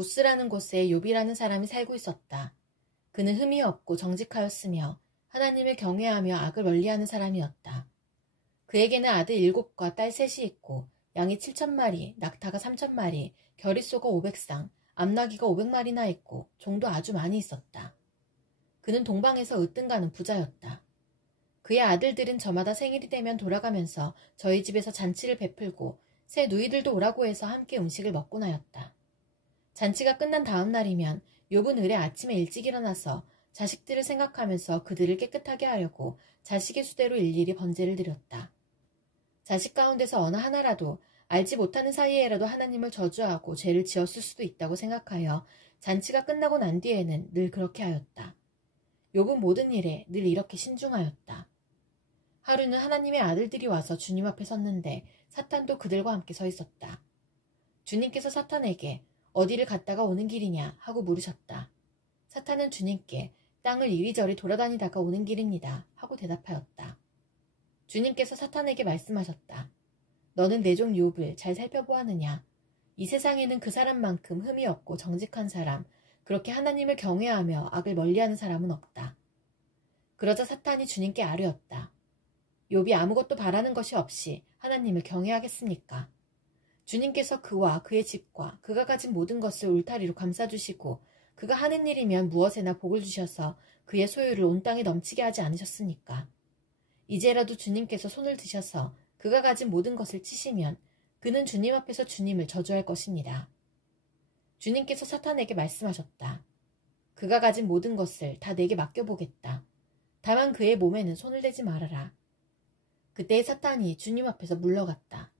우스라는 곳에 욥이라는 사람이 살고 있었다. 그는 흠이 없고 정직하였으며 하나님을 경외하며 악을 멀리하는 사람이었다. 그에게는 아들 7과 딸 3이 있고 양이 7,000마리, 낙타가 3,000마리, 겨릿소가 500쌍, 암나귀가 500마리나 있고 종도 아주 많이 있었다. 그는 동방에서 으뜸가는 부자였다. 그의 아들들은 저마다 생일이 되면 돌아가면서 저희 집에서 잔치를 베풀고 새 누이들도 오라고 해서 함께 음식을 먹곤 하였다. 잔치가 끝난 다음 날이면 욥은 을에 아침에 일찍 일어나서 자식들을 생각하면서 그들을 깨끗하게 하려고 자식의 수대로 일일이 번제를 드렸다. 자식 가운데서 어느 하나라도 알지 못하는 사이에라도 하나님을 저주하고 죄를 지었을 수도 있다고 생각하여 잔치가 끝나고 난 뒤에는 늘 그렇게 하였다. 욥은 모든 일에 늘 이렇게 신중하였다. 하루는 하나님의 아들들이 와서 주님 앞에 섰는데 사탄도 그들과 함께 서 있었다. 주님께서 사탄에게 어디를 갔다가 오는 길이냐 하고 물으셨다. 사탄은 주님께 땅을 이리저리 돌아다니다가 오는 길입니다 하고 대답하였다. 주님께서 사탄에게 말씀하셨다. 너는 내 종 욥을 잘 살펴보았느냐? 이 세상에는 그 사람만큼 흠이 없고 정직한 사람, 그렇게 하나님을 경외하며 악을 멀리하는 사람은 없다. 그러자 사탄이 주님께 아뢰었다. 욥이 아무것도 바라는 것이 없이 하나님을 경외하겠습니까? 주님께서 그와 그의 집과 그가 가진 모든 것을 울타리로 감싸주시고 그가 하는 일이면 무엇에나 복을 주셔서 그의 소유를 온 땅에 넘치게 하지 않으셨습니까? 이제라도 주님께서 손을 드셔서 그가 가진 모든 것을 치시면 그는 주님 앞에서 주님을 저주할 것입니다. 주님께서 사탄에게 말씀하셨다. 그가 가진 모든 것을 다 내게 맡겨보겠다. 다만 그의 몸에는 손을 대지 말아라. 그때 사탄이 주님 앞에서 물러갔다.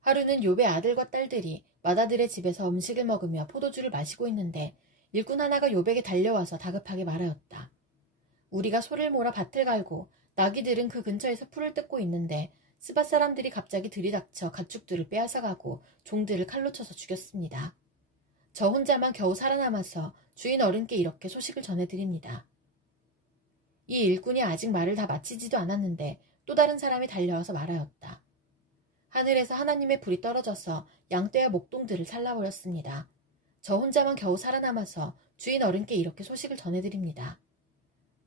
하루는 욥의 아들과 딸들이 맏아들의 집에서 음식을 먹으며 포도주를 마시고 있는데 일꾼 하나가 욥에게 달려와서 다급하게 말하였다. 우리가 소를 몰아 밭을 갈고 나귀들은 그 근처에서 풀을 뜯고 있는데 스밧 사람들이 갑자기 들이닥쳐 가축들을 빼앗아가고 종들을 칼로 쳐서 죽였습니다. 저 혼자만 겨우 살아남아서 주인 어른께 이렇게 소식을 전해드립니다. 이 일꾼이 아직 말을 다 마치지도 않았는데 또 다른 사람이 달려와서 말하였다. 하늘에서 하나님의 불이 떨어져서 양떼와 목동들을 살라버렸습니다. 저 혼자만 겨우 살아남아서 주인 어른께 이렇게 소식을 전해드립니다.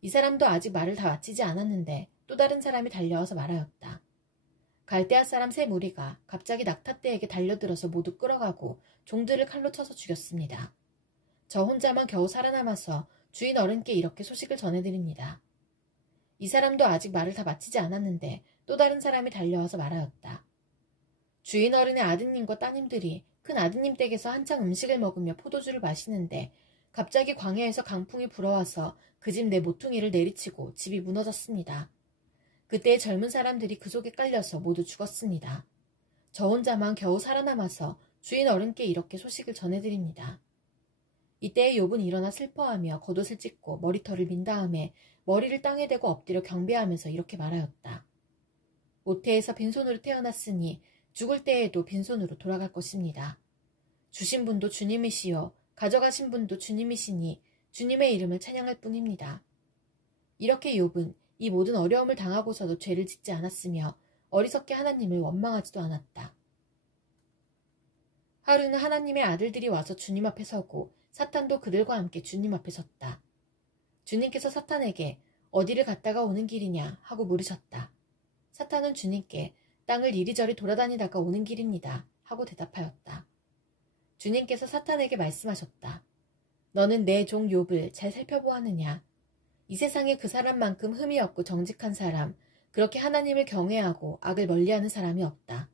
이 사람도 아직 말을 다 마치지 않았는데 또 다른 사람이 달려와서 말하였다. 갈대아 사람 3무리가 갑자기 낙타떼에게 달려들어서 모두 끌어가고 종들을 칼로 쳐서 죽였습니다. 저 혼자만 겨우 살아남아서 주인 어른께 이렇게 소식을 전해드립니다. 이 사람도 아직 말을 다 마치지 않았는데 또 다른 사람이 달려와서 말하였다. 주인 어른의 아드님과 따님들이 큰 아드님 댁에서 한창 음식을 먹으며 포도주를 마시는데 갑자기 광야에서 강풍이 불어와서 그 집 내 모퉁이를 내리치고 집이 무너졌습니다. 그때 젊은 사람들이 그 속에 깔려서 모두 죽었습니다. 저 혼자만 겨우 살아남아서 주인 어른께 이렇게 소식을 전해드립니다. 이때 욥은 일어나 슬퍼하며 겉옷을 찢고 머리털을 민 다음에 머리를 땅에 대고 엎드려 경배하면서 이렇게 말하였다. 모태에서 빈손으로 태어났으니 죽을 때에도 빈손으로 돌아갈 것입니다. 주신 분도 주님이시요 가져가신 분도 주님이시니 주님의 이름을 찬양할 뿐입니다. 이렇게 욥은 이 모든 어려움을 당하고서도 죄를 짓지 않았으며 어리석게 하나님을 원망하지도 않았다. 하루는 하나님의 아들들이 와서 주님 앞에 서고 사탄도 그들과 함께 주님 앞에 섰다. 주님께서 사탄에게 어디를 갔다가 오는 길이냐 하고 물으셨다. 사탄은 주님께 땅을 이리저리 돌아다니다가 오는 길입니다 하고 대답하였다. 주님께서 사탄에게 말씀하셨다. 너는 내 종 욥을 잘 살펴보았느냐? 이 세상에 그 사람만큼 흠이 없고 정직한 사람, 그렇게 하나님을 경외하고 악을 멀리하는 사람이 없다.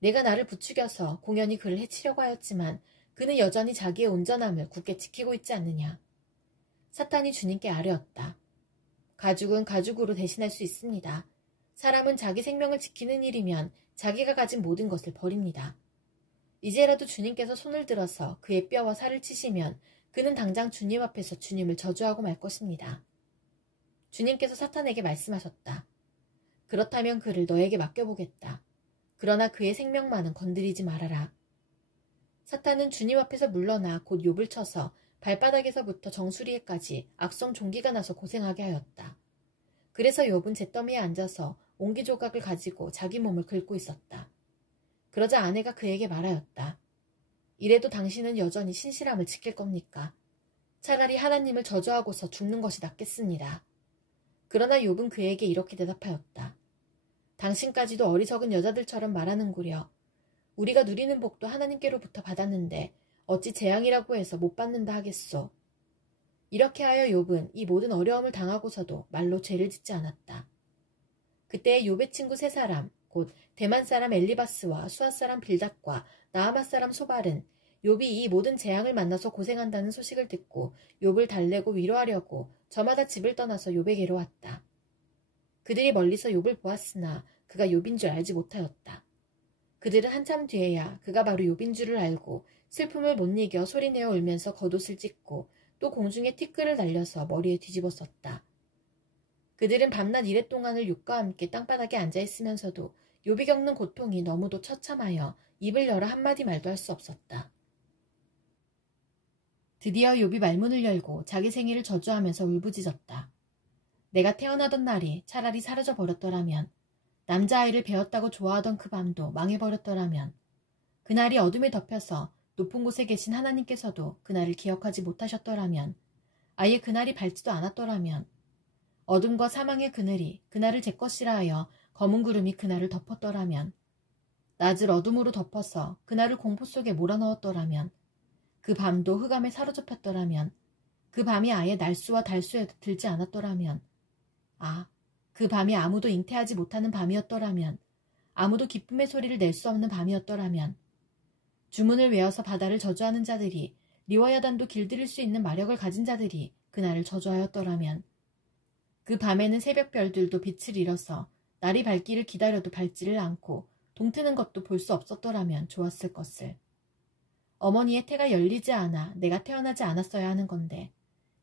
내가 나를 부추겨서 공연히 그를 해치려고 하였지만 그는 여전히 자기의 온전함을 굳게 지키고 있지 않느냐. 사탄이 주님께 아뢰었다. 가죽은 가죽으로 대신할 수 있습니다. 사람은 자기 생명을 지키는 일이면 자기가 가진 모든 것을 버립니다. 이제라도 주님께서 손을 들어서 그의 뼈와 살을 치시면 그는 당장 주님 앞에서 주님을 저주하고 말 것입니다. 주님께서 사탄에게 말씀하셨다. 그렇다면 그를 너에게 맡겨보겠다. 그러나 그의 생명만은 건드리지 말아라. 사탄은 주님 앞에서 물러나 곧 욥을 쳐서 발바닥에서부터 정수리에까지 악성 종기가 나서 고생하게 하였다. 그래서 욥은 잿더미에 앉아서 옹기 조각을 가지고 자기 몸을 긁고 있었다. 그러자 아내가 그에게 말하였다. 이래도 당신은 여전히 신실함을 지킬 겁니까? 차라리 하나님을 저주하고서 죽는 것이 낫겠습니다. 그러나 욥은 그에게 이렇게 대답하였다. 당신까지도 어리석은 여자들처럼 말하는구려. 우리가 누리는 복도 하나님께로부터 받았는데 어찌 재앙이라고 해서 못 받는다 하겠소. 이렇게 하여 욥은 이 모든 어려움을 당하고서도 말로 죄를 짓지 않았다. 그때 욥의 친구 세 사람, 곧 대만 사람 엘리바스와 수아 사람 빌닷과 나아마 사람 소발은 욥이 이 모든 재앙을 만나서 고생한다는 소식을 듣고 욥을 달래고 위로하려고 저마다 집을 떠나서 욥에게로 왔다. 그들이 멀리서 욥을 보았으나 그가 욥인 줄 알지 못하였다. 그들은 한참 뒤에야 그가 바로 욥인 줄을 알고 슬픔을 못 이겨 소리내어 울면서 겉옷을 찢고 또 공중에 티끌을 날려서 머리에 뒤집어 썼다. 그들은 밤낮 이랫동안을 욥과 함께 땅바닥에 앉아있으면서도 욥이 겪는 고통이 너무도 처참하여 입을 열어 한마디 말도 할 수 없었다. 드디어 욥이 말문을 열고 자기 생일을 저주하면서 울부짖었다. 내가 태어나던 날이 차라리 사라져 버렸더라면, 남자아이를 배웠다고 좋아하던 그 밤도 망해버렸더라면, 그날이 어둠에 덮여서 높은 곳에 계신 하나님께서도 그날을 기억하지 못하셨더라면, 아예 그날이 밝지도 않았더라면, 어둠과 사망의 그늘이 그날을 제 것이라 하여 검은 구름이 그날을 덮었더라면, 낮을 어둠으로 덮어서 그날을 공포 속에 몰아넣었더라면, 그 밤도 흑암에 사로잡혔더라면, 그 밤이 아예 날수와 달수에도 들지 않았더라면, 그 밤이 아무도 잉태하지 못하는 밤이었더라면, 아무도 기쁨의 소리를 낼 수 없는 밤이었더라면, 주문을 외워서 바다를 저주하는 자들이, 리워야단도 길들일 수 있는 마력을 가진 자들이 그날을 저주하였더라면, 그 밤에는 새벽별들도 빛을 잃어서 날이 밝기를 기다려도 밝지를 않고 동트는 것도 볼 수 없었더라면 좋았을 것을. 어머니의 태가 열리지 않아 내가 태어나지 않았어야 하는 건데,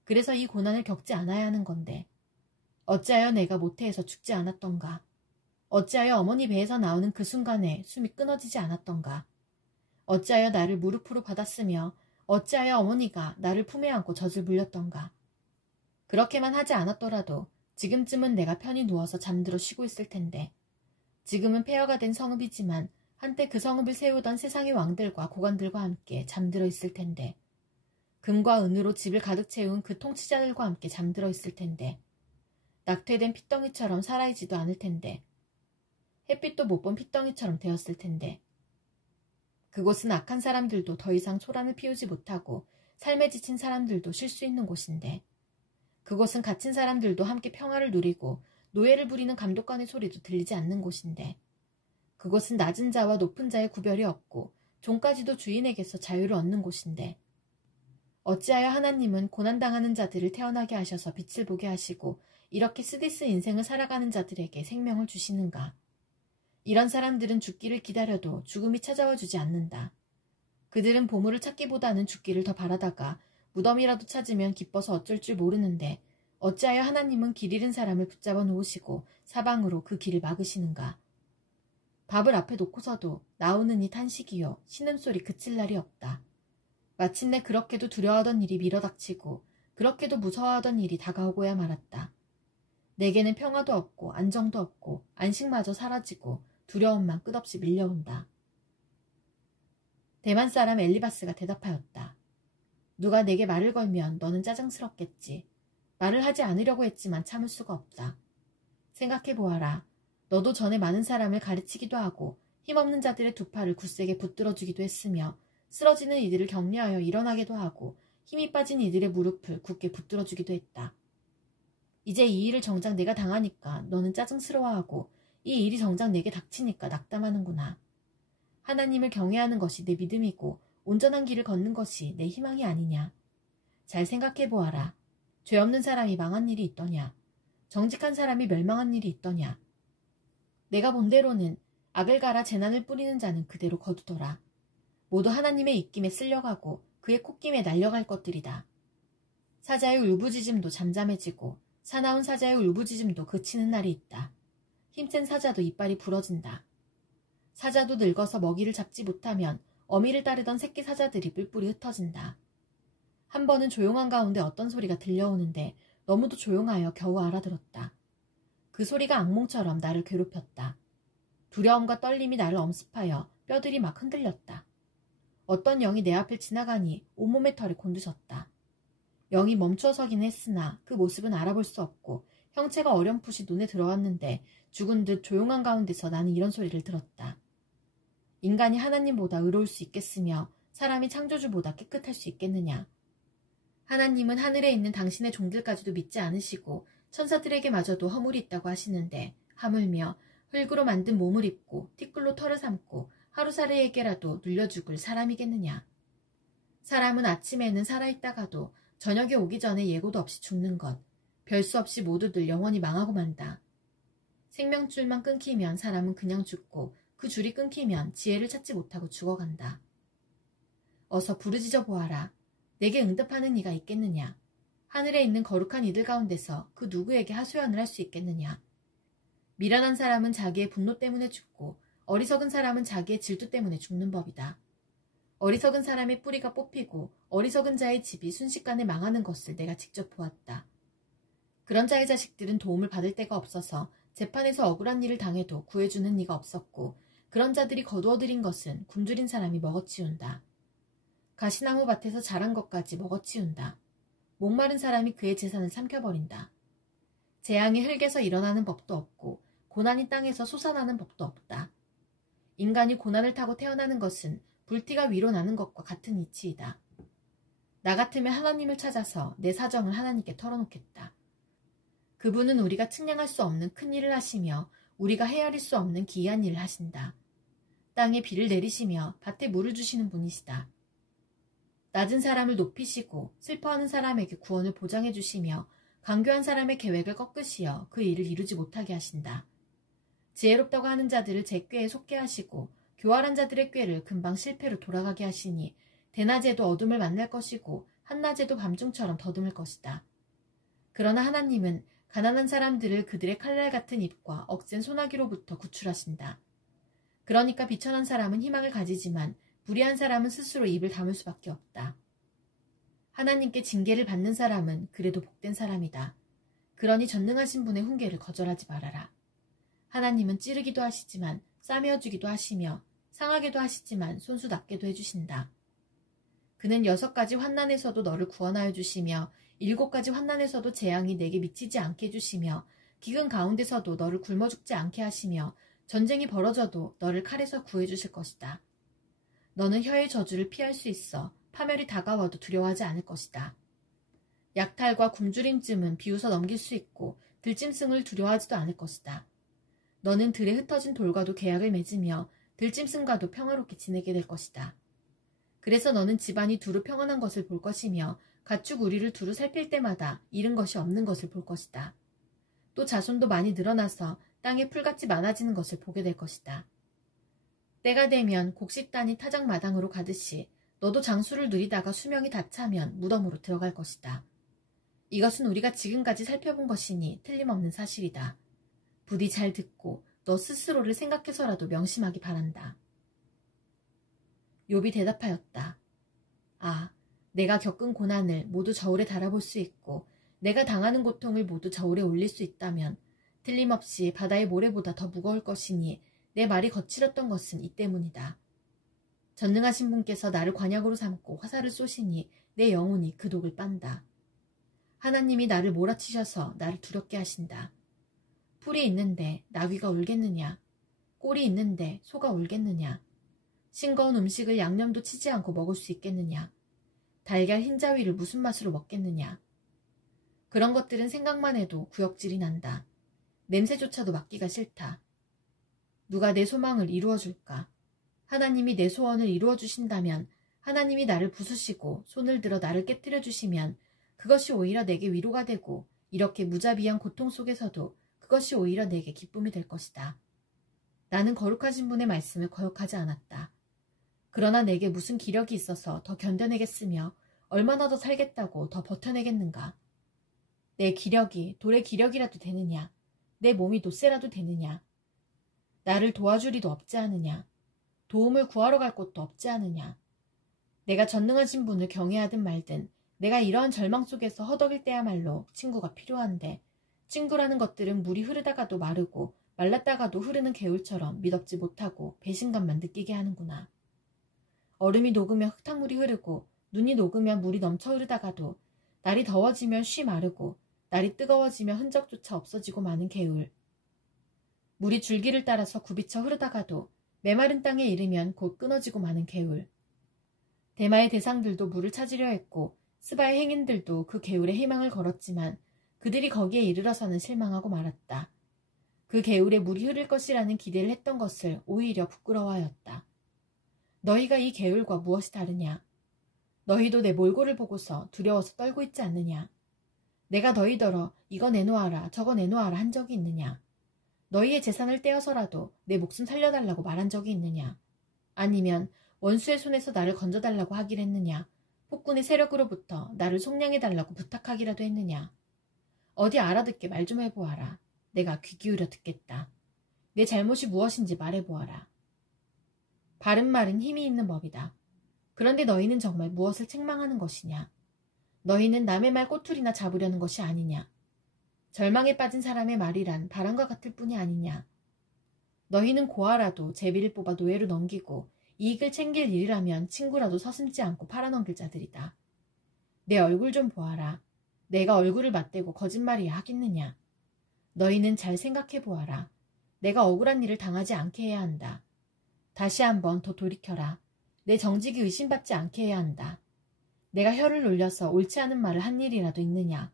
그래서 이 고난을 겪지 않아야 하는 건데, 어찌하여 내가 모태에서 죽지 않았던가? 어찌하여 어머니 배에서 나오는 그 순간에 숨이 끊어지지 않았던가? 어찌하여 나를 무릎으로 받았으며 어찌하여 어머니가 나를 품에 안고 젖을 물렸던가? 그렇게만 하지 않았더라도 지금쯤은 내가 편히 누워서 잠들어 쉬고 있을 텐데, 지금은 폐허가 된 성읍이지만 한때 그 성읍을 세우던 세상의 왕들과 고관들과 함께 잠들어 있을 텐데, 금과 은으로 집을 가득 채운 그 통치자들과 함께 잠들어 있을 텐데, 낙퇴된 핏덩이처럼 살아있지도 않을 텐데, 햇빛도 못 본 핏덩이처럼 되었을 텐데, 그곳은 악한 사람들도 더 이상 소란을 피우지 못하고 삶에 지친 사람들도 쉴 수 있는 곳인데, 그곳은 갇힌 사람들도 함께 평화를 누리고 노예를 부리는 감독관의 소리도 들리지 않는 곳인데, 그곳은 낮은 자와 높은 자의 구별이 없고 종까지도 주인에게서 자유를 얻는 곳인데, 어찌하여 하나님은 고난당하는 자들을 태어나게 하셔서 빛을 보게 하시고 이렇게 쓰디쓴 인생을 살아가는 자들에게 생명을 주시는가? 이런 사람들은 죽기를 기다려도 죽음이 찾아와 주지 않는다. 그들은 보물을 찾기보다는 죽기를 더 바라다가 무덤이라도 찾으면 기뻐서 어쩔 줄 모르는데, 어찌하여 하나님은 길 잃은 사람을 붙잡아 놓으시고 사방으로 그 길을 막으시는가? 밥을 앞에 놓고서도 나오는 이 탄식이요 신음소리 그칠 날이 없다. 마침내 그렇게도 두려워하던 일이 밀어닥치고 그렇게도 무서워하던 일이 다가오고야 말았다. 내게는 평화도 없고 안정도 없고 안식마저 사라지고 두려움만 끝없이 밀려온다. 대만 사람 엘리바스가 대답하였다. 누가 내게 말을 걸면 너는 짜증스럽겠지. 말을 하지 않으려고 했지만 참을 수가 없다. 생각해보아라. 너도 전에 많은 사람을 가르치기도 하고 힘없는 자들의 두 팔을 굳세게 붙들어주기도 했으며 쓰러지는 이들을 격려하여 일어나게도 하고 힘이 빠진 이들의 무릎을 굳게 붙들어주기도 했다. 이제 이 일을 정작 내가 당하니까 너는 짜증스러워하고 이 일이 정작 내게 닥치니까 낙담하는구나. 하나님을 경외하는 것이 내 믿음이고 온전한 길을 걷는 것이 내 희망이 아니냐. 잘 생각해보아라. 죄 없는 사람이 망한 일이 있더냐. 정직한 사람이 멸망한 일이 있더냐. 내가 본대로는 악을 갈아 재난을 뿌리는 자는 그대로 거두더라. 모두 하나님의 입김에 쓸려가고 그의 콧김에 날려갈 것들이다. 사자의 울부짖음도 잠잠해지고 사나운 사자의 울부짖음도 그치는 날이 있다. 힘센 사자도 이빨이 부러진다. 사자도 늙어서 먹이를 잡지 못하면 어미를 따르던 새끼 사자들이 뿔뿔이 흩어진다. 한 번은 조용한 가운데 어떤 소리가 들려오는데 너무도 조용하여 겨우 알아들었다. 그 소리가 악몽처럼 나를 괴롭혔다. 두려움과 떨림이 나를 엄습하여 뼈들이 막 흔들렸다. 어떤 영이 내 앞을 지나가니 온몸의 털이 곤두섰다. 영이 멈추어 서긴 했으나 그 모습은 알아볼 수 없고 형체가 어렴풋이 눈에 들어왔는데 죽은 듯 조용한 가운데서 나는 이런 소리를 들었다. 인간이 하나님보다 의로울 수 있겠으며 사람이 창조주보다 깨끗할 수 있겠느냐. 하나님은 하늘에 있는 당신의 종들까지도 믿지 않으시고 천사들에게마저도 허물이 있다고 하시는데 하물며 흙으로 만든 몸을 입고 티끌로 털을 삼고 하루살이에게라도 눌려 죽을 사람이겠느냐. 사람은 아침에는 살아있다가도 저녁에 오기 전에 예고도 없이 죽는 것, 별 수 없이 모두들 영원히 망하고 만다. 생명줄만 끊기면 사람은 그냥 죽고 그 줄이 끊기면 지혜를 찾지 못하고 죽어간다. 어서 부르짖어 보아라. 내게 응답하는 이가 있겠느냐. 하늘에 있는 거룩한 이들 가운데서 그 누구에게 하소연을 할 수 있겠느냐. 미련한 사람은 자기의 분노 때문에 죽고 어리석은 사람은 자기의 질투 때문에 죽는 법이다. 어리석은 사람의 뿌리가 뽑히고 어리석은 자의 집이 순식간에 망하는 것을 내가 직접 보았다. 그런 자의 자식들은 도움을 받을 데가 없어서 재판에서 억울한 일을 당해도 구해주는 이가 없었고 그런 자들이 거두어들인 것은 굶주린 사람이 먹어치운다. 가시나무 밭에서 자란 것까지 먹어치운다. 목마른 사람이 그의 재산을 삼켜버린다. 재앙이 흙에서 일어나는 법도 없고 고난이 땅에서 솟아나는 법도 없다. 인간이 고난을 타고 태어나는 것은 불티가 위로 나는 것과 같은 이치이다. 나 같으면 하나님을 찾아서 내 사정을 하나님께 털어놓겠다. 그분은 우리가 측량할 수 없는 큰 일을 하시며 우리가 헤아릴 수 없는 기이한 일을 하신다. 땅에 비를 내리시며 밭에 물을 주시는 분이시다. 낮은 사람을 높이시고 슬퍼하는 사람에게 구원을 보장해 주시며 강교한 사람의 계획을 꺾으시어 그 일을 이루지 못하게 하신다. 지혜롭다고 하는 자들을 제 꾀에 속게 하시고 교활한 자들의 꾀를 금방 실패로 돌아가게 하시니 대낮에도 어둠을 만날 것이고 한낮에도 밤중처럼 더듬을 것이다. 그러나 하나님은 가난한 사람들을 그들의 칼날 같은 입과 억센 소나기로부터 구출하신다. 그러니까 비천한 사람은 희망을 가지지만 불의한 사람은 스스로 입을 다물 수밖에 없다. 하나님께 징계를 받는 사람은 그래도 복된 사람이다. 그러니 전능하신 분의 훈계를 거절하지 말아라. 하나님은 찌르기도 하시지만 싸매어주기도 하시며 상하게도 하시지만 손수 낫게도 해주신다. 그는 6가지 환난에서도 너를 구원하여 주시며 7가지 환난에서도 재앙이 내게 미치지 않게 해주시며 기근 가운데서도 너를 굶어 죽지 않게 하시며 전쟁이 벌어져도 너를 칼에서 구해주실 것이다. 너는 혀의 저주를 피할 수 있어 파멸이 다가와도 두려워하지 않을 것이다. 약탈과 굶주림쯤은 비웃어 넘길 수 있고 들짐승을 두려워하지도 않을 것이다. 너는 들에 흩어진 돌과도 계약을 맺으며 들짐승과도 평화롭게 지내게 될 것이다. 그래서 너는 집안이 두루 평안한 것을 볼 것이며 가축 우리를 두루 살필 때마다 잃은 것이 없는 것을 볼 것이다. 또 자손도 많이 늘어나서 땅에 풀같이 많아지는 것을 보게 될 것이다. 때가 되면 곡식단이 타작마당으로 가듯이 너도 장수를 누리다가 수명이 다 차면 무덤으로 들어갈 것이다. 이것은 우리가 지금까지 살펴본 것이니 틀림없는 사실이다. 부디 잘 듣고 너 스스로를 생각해서라도 명심하기 바란다. 욥이 대답하였다. 아, 내가 겪은 고난을 모두 저울에 달아볼 수 있고 내가 당하는 고통을 모두 저울에 올릴 수 있다면 틀림없이 바다의 모래보다 더 무거울 것이니 내 말이 거칠었던 것은 이 때문이다. 전능하신 분께서 나를 관약으로 삼고 화살을 쏘시니 내 영혼이 그 독을 빤다. 하나님이 나를 몰아치셔서 나를 두렵게 하신다. 풀이 있는데 나귀가 울겠느냐? 꼴이 있는데 소가 울겠느냐? 싱거운 음식을 양념도 치지 않고 먹을 수 있겠느냐? 달걀 흰자위를 무슨 맛으로 먹겠느냐? 그런 것들은 생각만 해도 구역질이 난다. 냄새조차도 맡기가 싫다. 누가 내 소망을 이루어줄까? 하나님이 내 소원을 이루어주신다면 하나님이 나를 부수시고 손을 들어 나를 깨뜨려 주시면 그것이 오히려 내게 위로가 되고 이렇게 무자비한 고통 속에서도 그것이 오히려 내게 기쁨이 될 것이다. 나는 거룩하신 분의 말씀을 거역하지 않았다. 그러나 내게 무슨 기력이 있어서 더 견뎌내겠으며 얼마나 더 살겠다고 더 버텨내겠는가? 내 기력이 돌의 기력이라도 되느냐? 내 몸이 돛새라도 되느냐? 나를 도와줄 이도 없지 않으냐? 도움을 구하러 갈 곳도 없지 않으냐? 내가 전능하신 분을 경외하든 말든 내가 이러한 절망 속에서 허덕일 때야말로 친구가 필요한데 친구라는 것들은 물이 흐르다가도 마르고 말랐다가도 흐르는 개울처럼 미덥지 못하고 배신감만 느끼게 하는구나. 얼음이 녹으면 흙탕물이 흐르고 눈이 녹으면 물이 넘쳐 흐르다가도 날이 더워지면 쉬 마르고 날이 뜨거워지면 흔적조차 없어지고 마는 개울. 물이 줄기를 따라서 굽이쳐 흐르다가도 메마른 땅에 이르면 곧 끊어지고 마는 개울. 대마의 대상들도 물을 찾으려 했고 스바의 행인들도 그 개울에 희망을 걸었지만 그들이 거기에 이르러서는 실망하고 말았다. 그 개울에 물이 흐를 것이라는 기대를 했던 것을 오히려 부끄러워하였다. 너희가 이 개울과 무엇이 다르냐? 너희도 내 몰골을 보고서 두려워서 떨고 있지 않느냐? 내가 너희더러 이거 내놓아라 저거 내놓아라 한 적이 있느냐? 너희의 재산을 떼어서라도 내 목숨 살려달라고 말한 적이 있느냐? 아니면 원수의 손에서 나를 건져달라고 하길 했느냐? 폭군의 세력으로부터 나를 속량해달라고 부탁하기라도 했느냐? 어디 알아듣게 말 좀 해보아라. 내가 귀 기울여 듣겠다. 내 잘못이 무엇인지 말해보아라. 바른 말은 힘이 있는 법이다. 그런데 너희는 정말 무엇을 책망하는 것이냐? 너희는 남의 말 꼬투리나 잡으려는 것이 아니냐? 절망에 빠진 사람의 말이란 바람과 같을 뿐이 아니냐? 너희는 고아라도 제비를 뽑아 노예로 넘기고 이익을 챙길 일이라면 친구라도 서슴지 않고 팔아넘길 자들이다. 내 얼굴 좀 보아라. 내가 얼굴을 맞대고 거짓말이야 하겠느냐? 너희는 잘 생각해 보아라. 내가 억울한 일을 당하지 않게 해야 한다. 다시 한번 더 돌이켜라. 내 정직이 의심받지 않게 해야 한다. 내가 혀를 놀려서 옳지 않은 말을 한 일이라도 있느냐?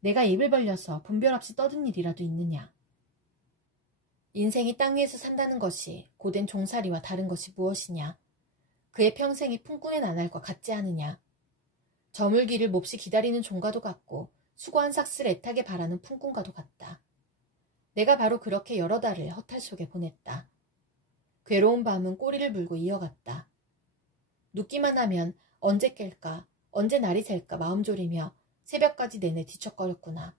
내가 입을 벌려서 분별 없이 떠든 일이라도 있느냐? 인생이 땅 위에서 산다는 것이 고된 종살이와 다른 것이 무엇이냐? 그의 평생이 풍꾼의 나날과 같지 않으냐? 저물기를 몹시 기다리는 종과도 같고 수고한 삭슬 애타게 바라는 풍꾼과도 같다. 내가 바로 그렇게 여러 달을 허탈 속에 보냈다. 괴로운 밤은 꼬리를 물고 이어갔다. 눕기만 하면 언제 깰까, 언제 날이 셀까 마음 졸이며 새벽까지 내내 뒤척거렸구나.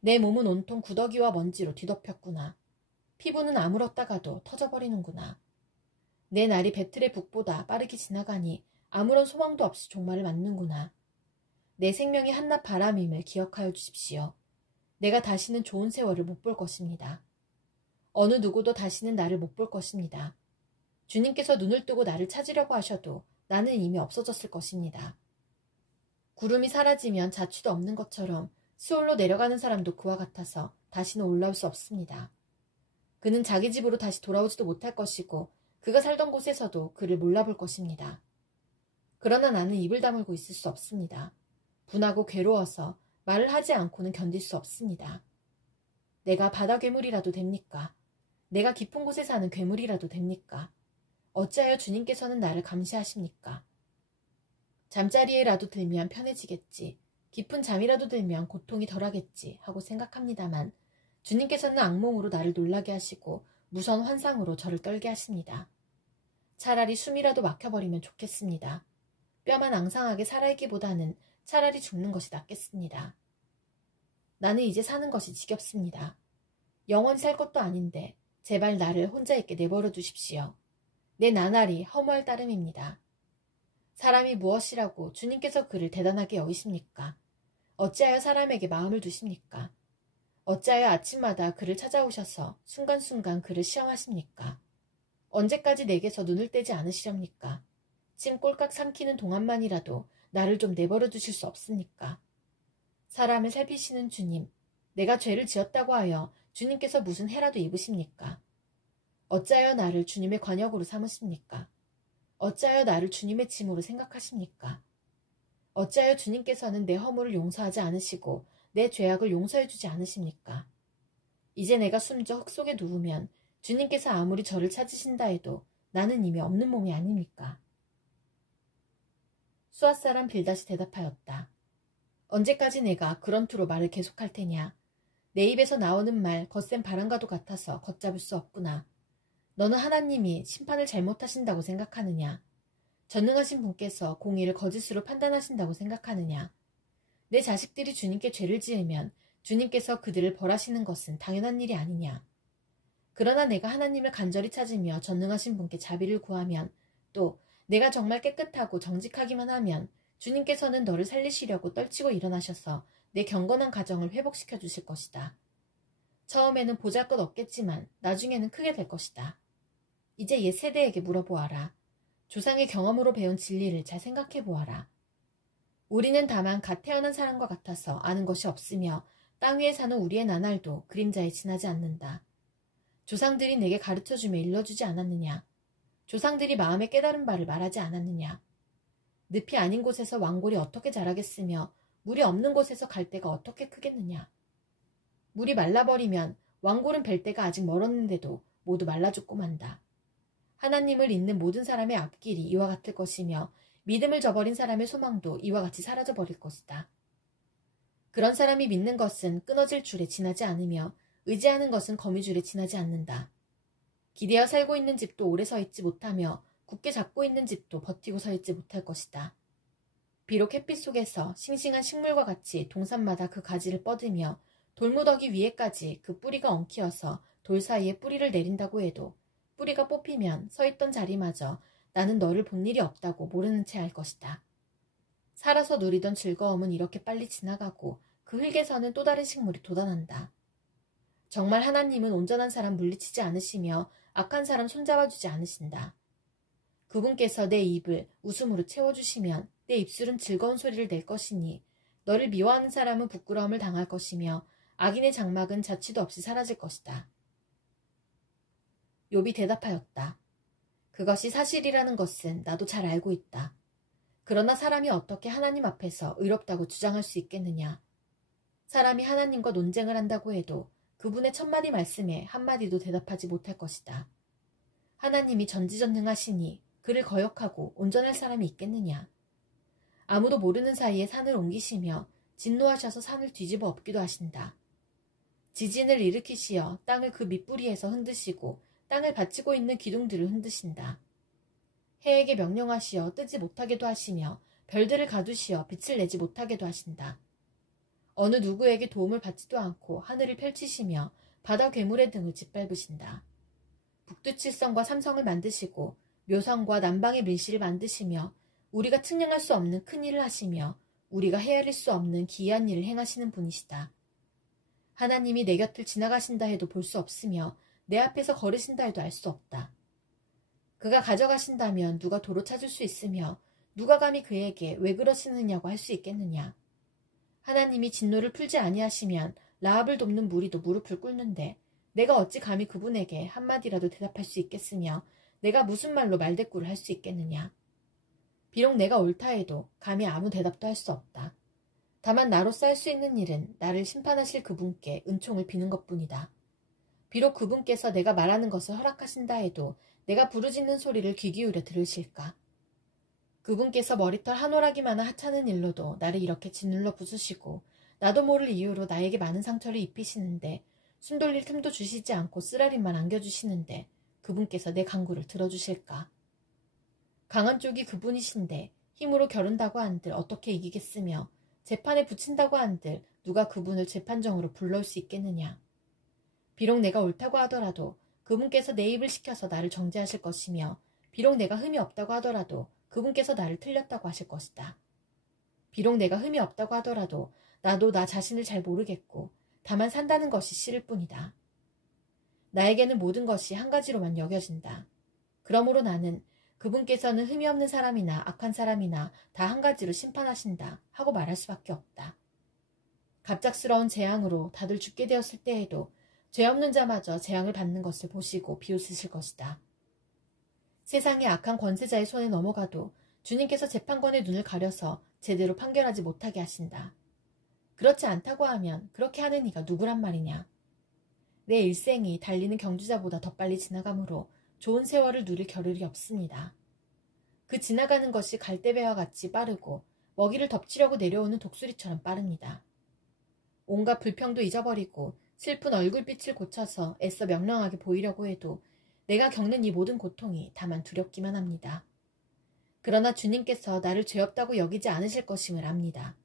내 몸은 온통 구더기와 먼지로 뒤덮였구나. 피부는 아물었다가도 터져버리는구나. 내 날이 배틀의 북보다 빠르게 지나가니 아무런 소망도 없이 종말을 맞는구나. 내 생명이 한낱 바람임을 기억하여 주십시오. 내가 다시는 좋은 세월을 못 볼 것입니다. 어느 누구도 다시는 나를 못 볼 것입니다. 주님께서 눈을 뜨고 나를 찾으려고 하셔도 나는 이미 없어졌을 것입니다. 구름이 사라지면 자취도 없는 것처럼 수월로 내려가는 사람도 그와 같아서 다시는 올라올 수 없습니다. 그는 자기 집으로 다시 돌아오지도 못할 것이고 그가 살던 곳에서도 그를 몰라볼 것입니다. 그러나 나는 입을 다물고 있을 수 없습니다. 분하고 괴로워서 말을 하지 않고는 견딜 수 없습니다. 내가 바다 괴물이라도 됩니까? 내가 깊은 곳에 사는 괴물이라도 됩니까? 어찌하여 주님께서는 나를 감시하십니까? 잠자리에라도 들면 편해지겠지, 깊은 잠이라도 들면 고통이 덜하겠지 하고 생각합니다만 주님께서는 악몽으로 나를 놀라게 하시고 무서운 환상으로 저를 떨게 하십니다. 차라리 숨이라도 막혀버리면 좋겠습니다. 뼈만 앙상하게 살아있기보다는 차라리 죽는 것이 낫겠습니다. 나는 이제 사는 것이 지겹습니다. 영원히 살 것도 아닌데 제발 나를 혼자 있게 내버려 두십시오. 내 나날이 허무할 따름입니다. 사람이 무엇이라고 주님께서 그를 대단하게 여기십니까? 어찌하여 사람에게 마음을 두십니까? 어찌하여 아침마다 그를 찾아오셔서 순간순간 그를 시험하십니까? 언제까지 내게서 눈을 떼지 않으시렵니까? 침 꼴깍 삼키는 동안만이라도 나를 좀 내버려 두실 수 없습니까? 사람을 살피시는 주님, 내가 죄를 지었다고 하여 주님께서 무슨 해라도 입으십니까? 어찌하여 나를 주님의 관역으로 삼으십니까? 어찌하여 나를 주님의 짐으로 생각하십니까? 어찌하여 주님께서는 내 허물을 용서하지 않으시고 내 죄악을 용서해 주지 않으십니까? 이제 내가 숨져 흙 속에 누우면 주님께서 아무리 저를 찾으신다 해도 나는 이미 없는 몸이 아닙니까? 수앗 사람 빌닷이 대답하였다. 언제까지 내가 그런 투로 말을 계속할 테냐? 내 입에서 나오는 말 거센 바람과도 같아서 걷잡을 수 없구나. 너는 하나님이 심판을 잘못하신다고 생각하느냐? 전능하신 분께서 공의를 거짓으로 판단하신다고 생각하느냐? 내 자식들이 주님께 죄를 지으면 주님께서 그들을 벌하시는 것은 당연한 일이 아니냐? 그러나 내가 하나님을 간절히 찾으며 전능하신 분께 자비를 구하면 또 내가 정말 깨끗하고 정직하기만 하면 주님께서는 너를 살리시려고 떨치고 일어나셔서 내 경건한 가정을 회복시켜 주실 것이다. 처음에는 보잘것 없겠지만 나중에는 크게 될 것이다. 이제 옛 세대에게 물어보아라. 조상의 경험으로 배운 진리를 잘 생각해 보아라. 우리는 다만 갓 태어난 사람과 같아서 아는 것이 없으며 땅 위에 사는 우리의 나날도 그림자에 지나지 않는다. 조상들이 내게 가르쳐주며 일러주지 않았느냐? 조상들이 마음에 깨달은 바를 말하지 않았느냐? 늪이 아닌 곳에서 왕골이 어떻게 자라겠으며 물이 없는 곳에서 갈대가 어떻게 크겠느냐? 물이 말라버리면 왕골은 뵐 때가 아직 멀었는데도 모두 말라 죽고 만다. 하나님을 잊는 모든 사람의 앞길이 이와 같을 것이며 믿음을 저버린 사람의 소망도 이와 같이 사라져버릴 것이다. 그런 사람이 믿는 것은 끊어질 줄에 지나지 않으며 의지하는 것은 거미줄에 지나지 않는다. 기대어 살고 있는 집도 오래 서 있지 못하며 굳게 잡고 있는 집도 버티고 서 있지 못할 것이다. 비록 햇빛 속에서 싱싱한 식물과 같이 동산마다 그 가지를 뻗으며 돌무더기 위에까지 그 뿌리가 엉키어서 돌 사이에 뿌리를 내린다고 해도 뿌리가 뽑히면 서 있던 자리마저 나는 너를 본 일이 없다고 모르는 채 할 것이다. 살아서 누리던 즐거움은 이렇게 빨리 지나가고 그 흙에서는 또 다른 식물이 돋아난다. 정말 하나님은 온전한 사람 물리치지 않으시며 악한 사람 손잡아주지 않으신다. 그분께서 내 입을 웃음으로 채워주시면 내 입술은 즐거운 소리를 낼 것이니 너를 미워하는 사람은 부끄러움을 당할 것이며 악인의 장막은 자취도 없이 사라질 것이다. 욥이 대답하였다. 그것이 사실이라는 것은 나도 잘 알고 있다. 그러나 사람이 어떻게 하나님 앞에서 의롭다고 주장할 수 있겠느냐. 사람이 하나님과 논쟁을 한다고 해도 그분의 천마디 말씀에 한마디도 대답하지 못할 것이다. 하나님이 전지전능하시니 그를 거역하고 온전할 사람이 있겠느냐. 아무도 모르는 사이에 산을 옮기시며 진노하셔서 산을 뒤집어 엎기도 하신다. 지진을 일으키시어 땅을 그 밑뿌리에서 흔드시고 땅을 받치고 있는 기둥들을 흔드신다. 해에게 명령하시어 뜨지 못하게도 하시며 별들을 가두시어 빛을 내지 못하게도 하신다. 어느 누구에게 도움을 받지도 않고 하늘을 펼치시며 바다 괴물의 등을 짓밟으신다. 북두칠성과 삼성을 만드시고 묘성과 남방의 밀실을 만드시며 우리가 측량할 수 없는 큰 일을 하시며 우리가 헤아릴 수 없는 기이한 일을 행하시는 분이시다. 하나님이 내 곁을 지나가신다 해도 볼 수 없으며 내 앞에서 걸으신다 해도 알 수 없다. 그가 가져가신다면 누가 도로 찾을 수 있으며 누가 감히 그에게 왜 그러시느냐고 할 수 있겠느냐. 하나님이 진노를 풀지 아니하시면 라합을 돕는 무리도 무릎을 꿇는데 내가 어찌 감히 그분에게 한마디라도 대답할 수 있겠으며 내가 무슨 말로 말대꾸를 할 수 있겠느냐. 비록 내가 옳다 해도 감히 아무 대답도 할 수 없다. 다만 나로 쌓일 수 있는 일은 나를 심판하실 그분께 은총을 비는 것뿐이다. 비록 그분께서 내가 말하는 것을 허락하신다 해도 내가 부르짖는 소리를 귀 기울여 들으실까? 그분께서 머리털 한 오라기마나 하찮은 일로도 나를 이렇게 짓눌러 부수시고 나도 모를 이유로 나에게 많은 상처를 입히시는데 숨 돌릴 틈도 주시지 않고 쓰라림만 안겨주시는데 그분께서 내 간구를 들어주실까? 강한 쪽이 그분이신데 힘으로 겨룬다고 한들 어떻게 이기겠으며 재판에 붙인다고 한들 누가 그분을 재판정으로 불러올 수 있겠느냐. 비록 내가 옳다고 하더라도 그분께서 내 입을 시켜서 나를 정죄하실 것이며 비록 내가 흠이 없다고 하더라도 그분께서 나를 틀렸다고 하실 것이다. 비록 내가 흠이 없다고 하더라도 나도 나 자신을 잘 모르겠고 다만 산다는 것이 싫을 뿐이다. 나에게는 모든 것이 한 가지로만 여겨진다. 그러므로 나는 그분께서는 흠이 없는 사람이나 악한 사람이나 다 한 가지로 심판하신다 하고 말할 수밖에 없다. 갑작스러운 재앙으로 다들 죽게 되었을 때에도 죄 없는 자마저 재앙을 받는 것을 보시고 비웃으실 것이다. 세상의 악한 권세자의 손에 넘어가도 주님께서 재판관의 눈을 가려서 제대로 판결하지 못하게 하신다. 그렇지 않다고 하면 그렇게 하는 이가 누구란 말이냐. 내 일생이 달리는 경주자보다 더 빨리 지나가므로 좋은 세월을 누릴 겨를이 없습니다. 그 지나가는 것이 갈대배와 같이 빠르고 먹이를 덮치려고 내려오는 독수리처럼 빠릅니다. 온갖 불평도 잊어버리고 슬픈 얼굴빛을 고쳐서 애써 명랑하게 보이려고 해도 내가 겪는 이 모든 고통이 다만 두렵기만 합니다. 그러나 주님께서 나를 죄 없다고 여기지 않으실 것임을 압니다.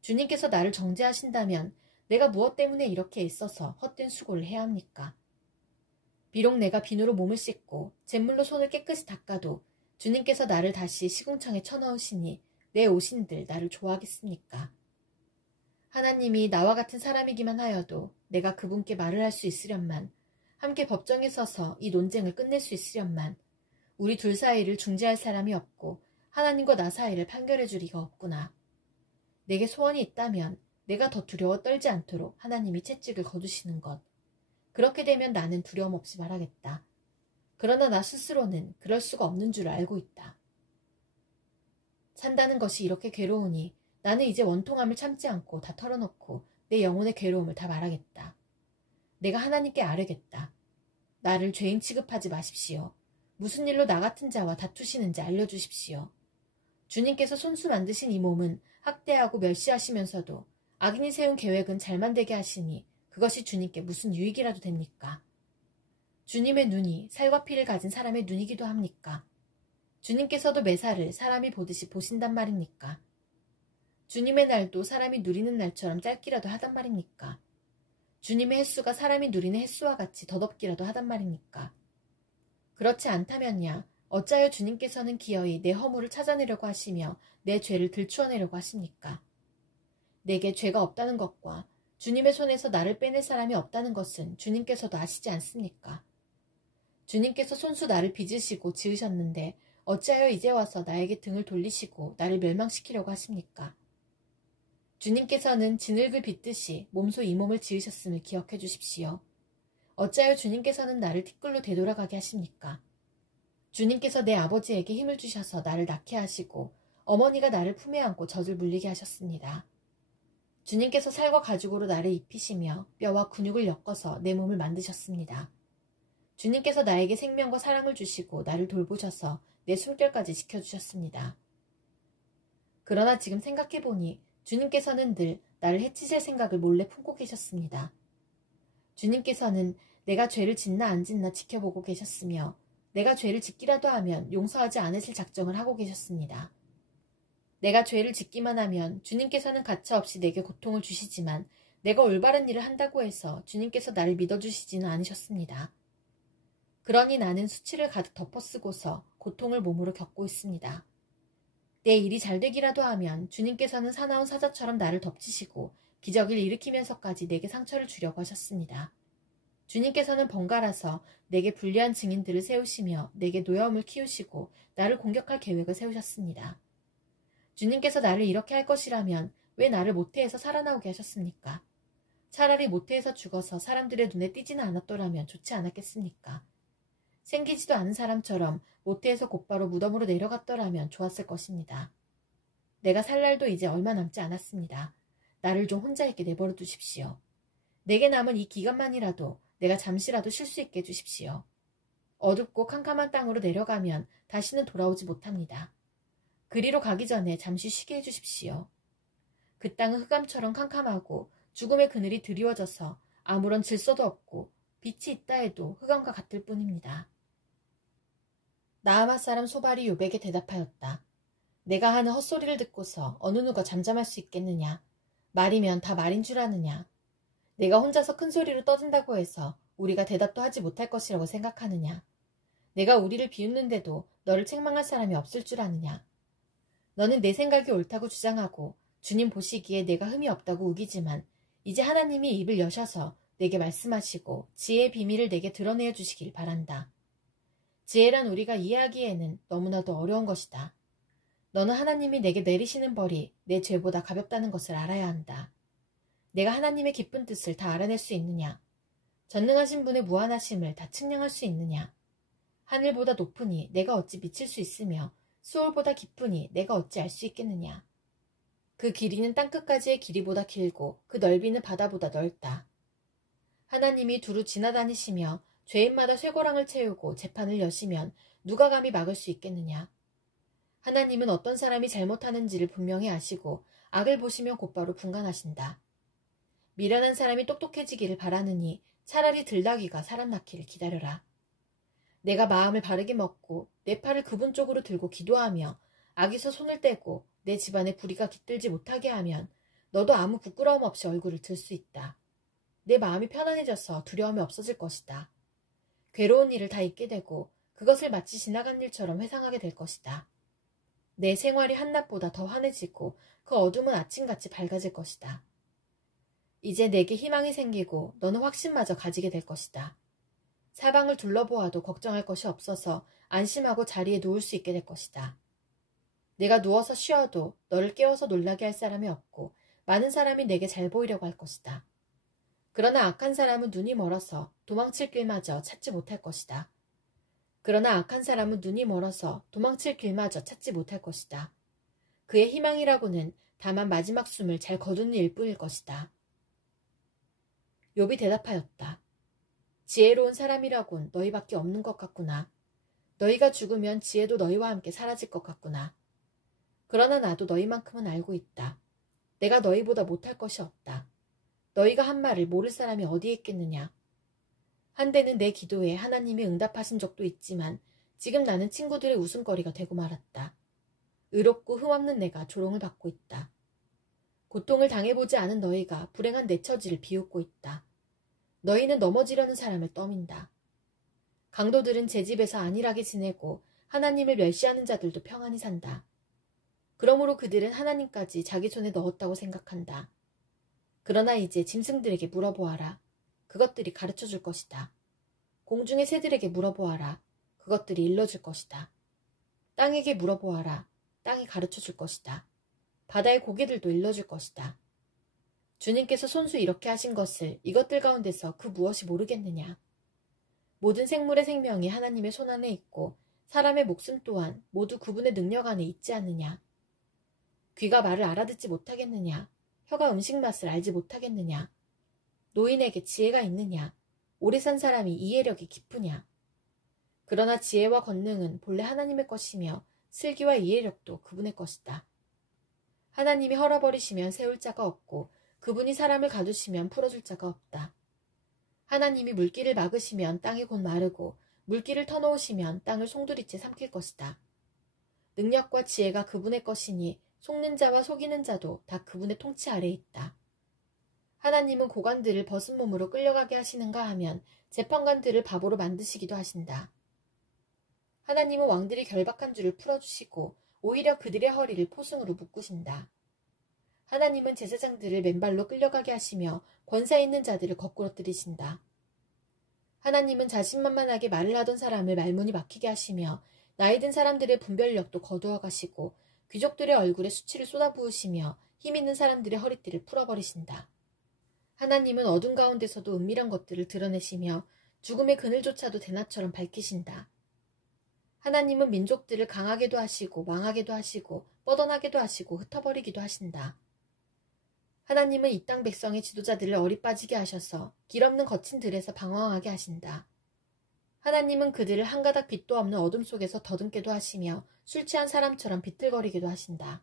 주님께서 나를 정죄하신다면 내가 무엇 때문에 이렇게 애써서 헛된 수고를 해야 합니까? 비록 내가 비누로 몸을 씻고 잿물로 손을 깨끗이 닦아도 주님께서 나를 다시 시궁창에 쳐넣으시니 내 오신들 나를 좋아하겠습니까? 하나님이 나와 같은 사람이기만 하여도 내가 그분께 말을 할 수 있으련만 함께 법정에 서서 이 논쟁을 끝낼 수 있으련만 우리 둘 사이를 중재할 사람이 없고 하나님과 나 사이를 판결해 줄 리가 없구나. 내게 소원이 있다면 내가 더 두려워 떨지 않도록 하나님이 채찍을 거두시는 것. 그렇게 되면 나는 두려움 없이 말하겠다. 그러나 나 스스로는 그럴 수가 없는 줄 알고 있다. 산다는 것이 이렇게 괴로우니 나는 이제 원통함을 참지 않고 다 털어놓고 내 영혼의 괴로움을 다 말하겠다. 내가 하나님께 아뢰겠다. 나를 죄인 취급하지 마십시오. 무슨 일로 나 같은 자와 다투시는지 알려주십시오. 주님께서 손수 만드신 이 몸은 학대하고 멸시하시면서도 악인이 세운 계획은 잘만 되게 하시니 그것이 주님께 무슨 유익이라도 됩니까? 주님의 눈이 살과 피를 가진 사람의 눈이기도 합니까? 주님께서도 매사를 사람이 보듯이 보신단 말입니까? 주님의 날도 사람이 누리는 날처럼 짧기라도 하단 말입니까? 주님의 횟수가 사람이 누리는 횟수와 같이 더덥기라도 하단 말입니까? 그렇지 않다면야 어찌하여 주님께서는 기어이 내 허물을 찾아내려고 하시며 내 죄를 들추어내려고 하십니까? 내게 죄가 없다는 것과 주님의 손에서 나를 빼낼 사람이 없다는 것은 주님께서도 아시지 않습니까? 주님께서 손수 나를 빚으시고 지으셨는데 어찌하여 이제 와서 나에게 등을 돌리시고 나를 멸망시키려고 하십니까? 주님께서는 진흙을 빚듯이 몸소 이 몸을 지으셨음을 기억해 주십시오. 어찌하여 주님께서는 나를 티끌로 되돌아가게 하십니까? 주님께서 내 아버지에게 힘을 주셔서 나를 낳게 하시고 어머니가 나를 품에 안고 젖을 물리게 하셨습니다. 주님께서 살과 가죽으로 나를 입히시며 뼈와 근육을 엮어서 내 몸을 만드셨습니다. 주님께서 나에게 생명과 사랑을 주시고 나를 돌보셔서 내 숨결까지 지켜주셨습니다. 그러나 지금 생각해보니 주님께서는 늘 나를 해치실 생각을 몰래 품고 계셨습니다. 주님께서는 내가 죄를 짓나 안 짓나 지켜보고 계셨으며 내가 죄를 짓기라도 하면 용서하지 않으실 작정을 하고 계셨습니다. 내가 죄를 짓기만 하면 주님께서는 가차없이 내게 고통을 주시지만 내가 올바른 일을 한다고 해서 주님께서 나를 믿어주시지는 않으셨습니다. 그러니 나는 수치를 가득 덮어쓰고서 고통을 몸으로 겪고 있습니다. 내 일이 잘 되기라도 하면 주님께서는 사나운 사자처럼 나를 덮치시고 기적을 일으키면서까지 내게 상처를 주려고 하셨습니다. 주님께서는 번갈아서 내게 불리한 증인들을 세우시며 내게 노여움을 키우시고 나를 공격할 계획을 세우셨습니다. 주님께서 나를 이렇게 할 것이라면 왜 나를 모태에서 살아나오게 하셨습니까? 차라리 모태에서 죽어서 사람들의 눈에 띄지는 않았더라면 좋지 않았겠습니까? 생기지도 않은 사람처럼 모태에서 곧바로 무덤으로 내려갔더라면 좋았을 것입니다. 내가 살 날도 이제 얼마 남지 않았습니다. 나를 좀 혼자 있게 내버려 두십시오. 내게 남은 이 기간만이라도 내가 잠시라도 쉴 수 있게 해주십시오. 어둡고 캄캄한 땅으로 내려가면 다시는 돌아오지 못합니다. 그리로 가기 전에 잠시 쉬게 해주십시오. 그 땅은 흑암처럼 캄캄하고 죽음의 그늘이 드리워져서 아무런 질서도 없고 빛이 있다 해도 흑암과 같을 뿐입니다. 나아마 사람 소발이 요백에 대답하였다. 내가 하는 헛소리를 듣고서 어느 누가 잠잠할 수 있겠느냐. 말이면 다 말인 줄 아느냐. 내가 혼자서 큰 소리로 떠든다고 해서 우리가 대답도 하지 못할 것이라고 생각하느냐. 내가 우리를 비웃는데도 너를 책망할 사람이 없을 줄 아느냐. 너는 내 생각이 옳다고 주장하고 주님 보시기에 내가 흠이 없다고 우기지만 이제 하나님이 입을 여셔서 내게 말씀하시고 지혜의 비밀을 내게 드러내어 주시길 바란다. 지혜란 우리가 이해하기에는 너무나도 어려운 것이다. 너는 하나님이 내게 내리시는 벌이 내 죄보다 가볍다는 것을 알아야 한다. 내가 하나님의 기쁜 뜻을 다 알아낼 수 있느냐? 전능하신 분의 무한하심을 다 측량할 수 있느냐? 하늘보다 높으니 내가 어찌 미칠 수 있으며 수월보다 깊으니 내가 어찌 알 수 있겠느냐? 그 길이는 땅끝까지의 길이보다 길고 그 넓이는 바다보다 넓다. 하나님이 두루 지나다니시며 죄인마다 쇠고랑을 채우고 재판을 여시면 누가 감히 막을 수 있겠느냐? 하나님은 어떤 사람이 잘못하는지를 분명히 아시고 악을 보시면 곧바로 분간하신다. 미련한 사람이 똑똑해지기를 바라느니 차라리 들나귀가 사람 낳기를 기다려라. 내가 마음을 바르게 먹고 내 팔을 그분 쪽으로 들고 기도하며 악에서 손을 떼고 내 집안에 불의가 깃들지 못하게 하면 너도 아무 부끄러움 없이 얼굴을 들 수 있다. 내 마음이 편안해져서 두려움이 없어질 것이다. 괴로운 일을 다 잊게 되고 그것을 마치 지나간 일처럼 회상하게 될 것이다. 내 생활이 한낮보다 더 환해지고 그 어둠은 아침같이 밝아질 것이다. 이제 내게 희망이 생기고 너는 확신마저 가지게 될 것이다. 사방을 둘러보아도 걱정할 것이 없어서 안심하고 자리에 누울 수 있게 될 것이다. 내가 누워서 쉬어도 너를 깨워서 놀라게 할 사람이 없고 많은 사람이 내게 잘 보이려고 할 것이다. 그러나 악한 사람은 눈이 멀어서 도망칠 길마저 찾지 못할 것이다. 그러나 악한 사람은 눈이 멀어서 도망칠 길마저 찾지 못할 것이다. 그의 희망이라고는 다만 마지막 숨을 잘 거두는 일뿐일 것이다. 욥이 대답하였다. 지혜로운 사람이라곤 너희밖에 없는 것 같구나. 너희가 죽으면 지혜도 너희와 함께 사라질 것 같구나. 그러나 나도 너희만큼은 알고 있다. 내가 너희보다 못할 것이 없다. 너희가 한 말을 모를 사람이 어디에 있겠느냐. 한때는 내 기도에 하나님이 응답하신 적도 있지만 지금 나는 친구들의 웃음거리가 되고 말았다. 의롭고 흠없는 내가 조롱을 받고 있다. 고통을 당해보지 않은 너희가 불행한 내 처지를 비웃고 있다. 너희는 넘어지려는 사람을 떠민다. 강도들은 제 집에서 안일하게 지내고 하나님을 멸시하는 자들도 평안히 산다. 그러므로 그들은 하나님까지 자기 손에 넣었다고 생각한다. 그러나 이제 짐승들에게 물어보아라. 그것들이 가르쳐줄 것이다. 공중의 새들에게 물어보아라. 그것들이 일러줄 것이다. 땅에게 물어보아라. 땅이 가르쳐줄 것이다. 바다의 고기들도 일러줄 것이다. 주님께서 손수 이렇게 하신 것을 이것들 가운데서 그 무엇이 모르겠느냐. 모든 생물의 생명이 하나님의 손 안에 있고 사람의 목숨 또한 모두 그분의 능력 안에 있지 않느냐. 귀가 말을 알아듣지 못하겠느냐. 혀가 음식 맛을 알지 못하겠느냐. 노인에게 지혜가 있느냐. 오래 산 사람이 이해력이 깊으냐. 그러나 지혜와 권능은 본래 하나님의 것이며 슬기와 이해력도 그분의 것이다. 하나님이 헐어버리시면 세울 자가 없고 그분이 사람을 가두시면 풀어줄 자가 없다. 하나님이 물길을 막으시면 땅이 곧 마르고 물길을 터놓으시면 땅을 송두리째 삼킬 것이다. 능력과 지혜가 그분의 것이니 속는 자와 속이는 자도 다 그분의 통치 아래에 있다. 하나님은 고관들을 벗은 몸으로 끌려가게 하시는가 하면 재판관들을 바보로 만드시기도 하신다. 하나님은 왕들이 결박한 줄을 풀어주시고 오히려 그들의 허리를 포승으로 묶으신다. 하나님은 제사장들을 맨발로 끌려가게 하시며 권세 있는 자들을 거꾸로 들이신다. 하나님은 자신만만하게 말을 하던 사람을 말문이 막히게 하시며 나이 든 사람들의 분별력도 거두어 가시고 귀족들의 얼굴에 수치를 쏟아부으시며 힘 있는 사람들의 허리띠를 풀어버리신다. 하나님은 어둠 가운데서도 은밀한 것들을 드러내시며 죽음의 그늘조차도 대낮처럼 밝히신다. 하나님은 민족들을 강하게도 하시고 망하게도 하시고 뻗어나게도 하시고 흩어버리기도 하신다. 하나님은 이 땅 백성의 지도자들을 어리 빠지게 하셔서 길 없는 거친 들에서 방황하게 하신다. 하나님은 그들을 한 가닥 빛도 없는 어둠 속에서 더듬게도 하시며 술 취한 사람처럼 비틀거리기도 하신다.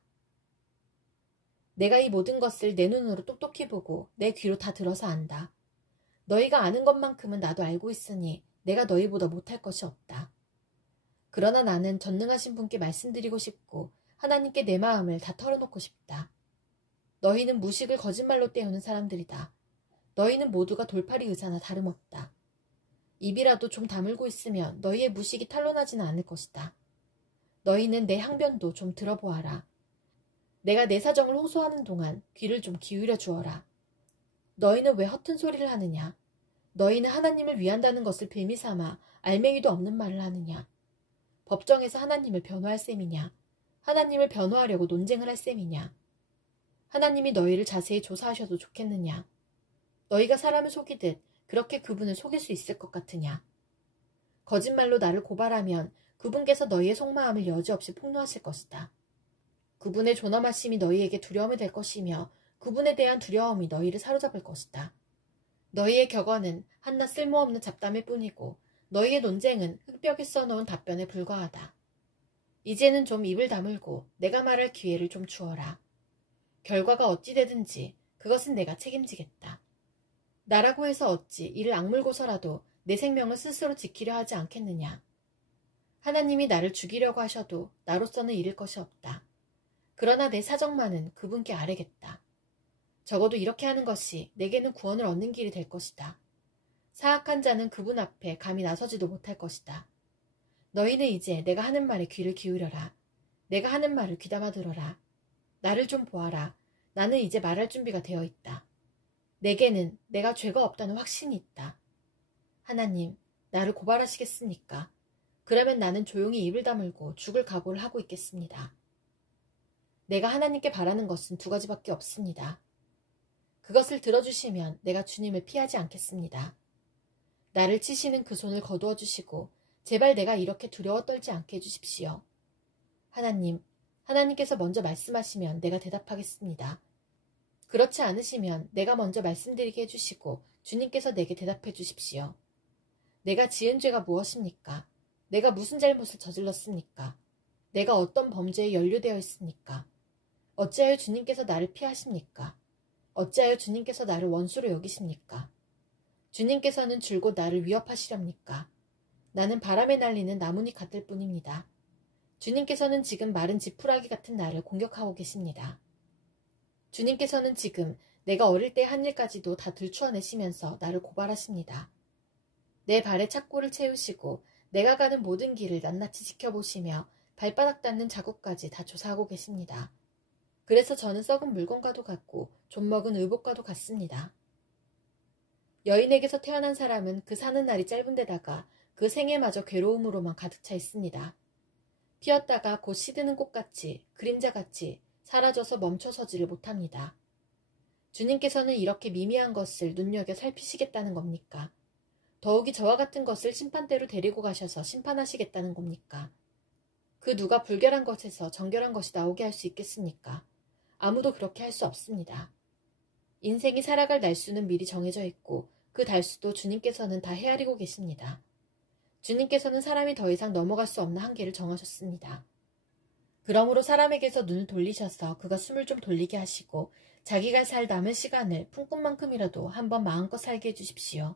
내가 이 모든 것을 내 눈으로 똑똑히 보고 내 귀로 다 들어서 안다. 너희가 아는 것만큼은 나도 알고 있으니 내가 너희보다 못할 것이 없다. 그러나 나는 전능하신 분께 말씀드리고 싶고 하나님께 내 마음을 다 털어놓고 싶다. 너희는 무식을 거짓말로 때우는 사람들이다. 너희는 모두가 돌팔이 의사나 다름없다. 입이라도 좀 다물고 있으면 너희의 무식이 탄로나지는 않을 것이다. 너희는 내 항변도 좀 들어보아라. 내가 내 사정을 호소하는 동안 귀를 좀 기울여 주어라. 너희는 왜 허튼 소리를 하느냐? 너희는 하나님을 위한다는 것을 빌미 삼아 알맹이도 없는 말을 하느냐? 법정에서 하나님을 변호할 셈이냐? 하나님을 변호하려고 논쟁을 할 셈이냐? 하나님이 너희를 자세히 조사하셔도 좋겠느냐? 너희가 사람을 속이듯 그렇게 그분을 속일 수 있을 것 같으냐? 거짓말로 나를 고발하면 그분께서 너희의 속마음을 여지없이 폭로하실 것이다. 그분의 존엄하심이 너희에게 두려움이 될 것이며 그분에 대한 두려움이 너희를 사로잡을 것이다. 너희의 격언은 한낱 쓸모없는 잡담일 뿐이고 너희의 논쟁은 흙벽에 써놓은 답변에 불과하다. 이제는 좀 입을 다물고 내가 말할 기회를 좀 주어라. 결과가 어찌 되든지 그것은 내가 책임지겠다. 나라고 해서 어찌 이를 악물고서라도 내 생명을 스스로 지키려 하지 않겠느냐. 하나님이 나를 죽이려고 하셔도 나로서는 잃을 것이 없다. 그러나 내 사정만은 그분께 아뢰겠다. 적어도 이렇게 하는 것이 내게는 구원을 얻는 길이 될 것이다. 사악한 자는 그분 앞에 감히 나서지도 못할 것이다. 너희는 이제 내가 하는 말에 귀를 기울여라. 내가 하는 말을 귀담아 들어라. 나를 좀 보아라. 나는 이제 말할 준비가 되어 있다. 내게는 내가 죄가 없다는 확신이 있다. 하나님, 나를 고발하시겠습니까? 그러면 나는 조용히 입을 다물고 죽을 각오를 하고 있겠습니다. 내가 하나님께 바라는 것은 두 가지밖에 없습니다. 그것을 들어주시면 내가 주님을 피하지 않겠습니다. 나를 치시는 그 손을 거두어 주시고 제발 내가 이렇게 두려워 떨지 않게 해주십시오. 하나님께서 먼저 말씀하시면 내가 대답하겠습니다. 그렇지 않으시면 내가 먼저 말씀드리게 해주시고 주님께서 내게 대답해 주십시오. 내가 지은 죄가 무엇입니까? 내가 무슨 잘못을 저질렀습니까? 내가 어떤 범죄에 연루되어 있습니까? 어찌하여 주님께서 나를 피하십니까? 어찌하여 주님께서 나를 원수로 여기십니까? 주님께서는 줄곧 나를 위협하시렵니까? 나는 바람에 날리는 나뭇잎 같을 뿐입니다. 주님께서는 지금 마른 지푸라기 같은 나를 공격하고 계십니다. 주님께서는 지금 내가 어릴 때 한 일까지도 다 들추어내시면서 나를 고발하십니다. 내 발에 착고를 채우시고 내가 가는 모든 길을 낱낱이 지켜보시며 발바닥 닿는 자국까지 다 조사하고 계십니다. 그래서 저는 썩은 물건과도 같고 좀먹은 의복과도 같습니다. 여인에게서 태어난 사람은 그 사는 날이 짧은 데다가 그 생애마저 괴로움으로만 가득 차 있습니다. 피었다가 곧 시드는 꽃같이 그림자같이 사라져서 멈춰서지를 못합니다. 주님께서는 이렇게 미미한 것을 눈여겨 살피시겠다는 겁니까? 더욱이 저와 같은 것을 심판대로 데리고 가셔서 심판하시겠다는 겁니까? 그 누가 불결한 것에서 정결한 것이 나오게 할 수 있겠습니까? 아무도 그렇게 할 수 없습니다. 인생이 살아갈 날수는 미리 정해져 있고 그 달수도 주님께서는 다 헤아리고 계십니다. 주님께서는 사람이 더 이상 넘어갈 수 없는 한계를 정하셨습니다. 그러므로 사람에게서 눈을 돌리셔서 그가 숨을 좀 돌리게 하시고 자기가 살 남은 시간을 품꾼만큼이라도 한번 마음껏 살게 해주십시오.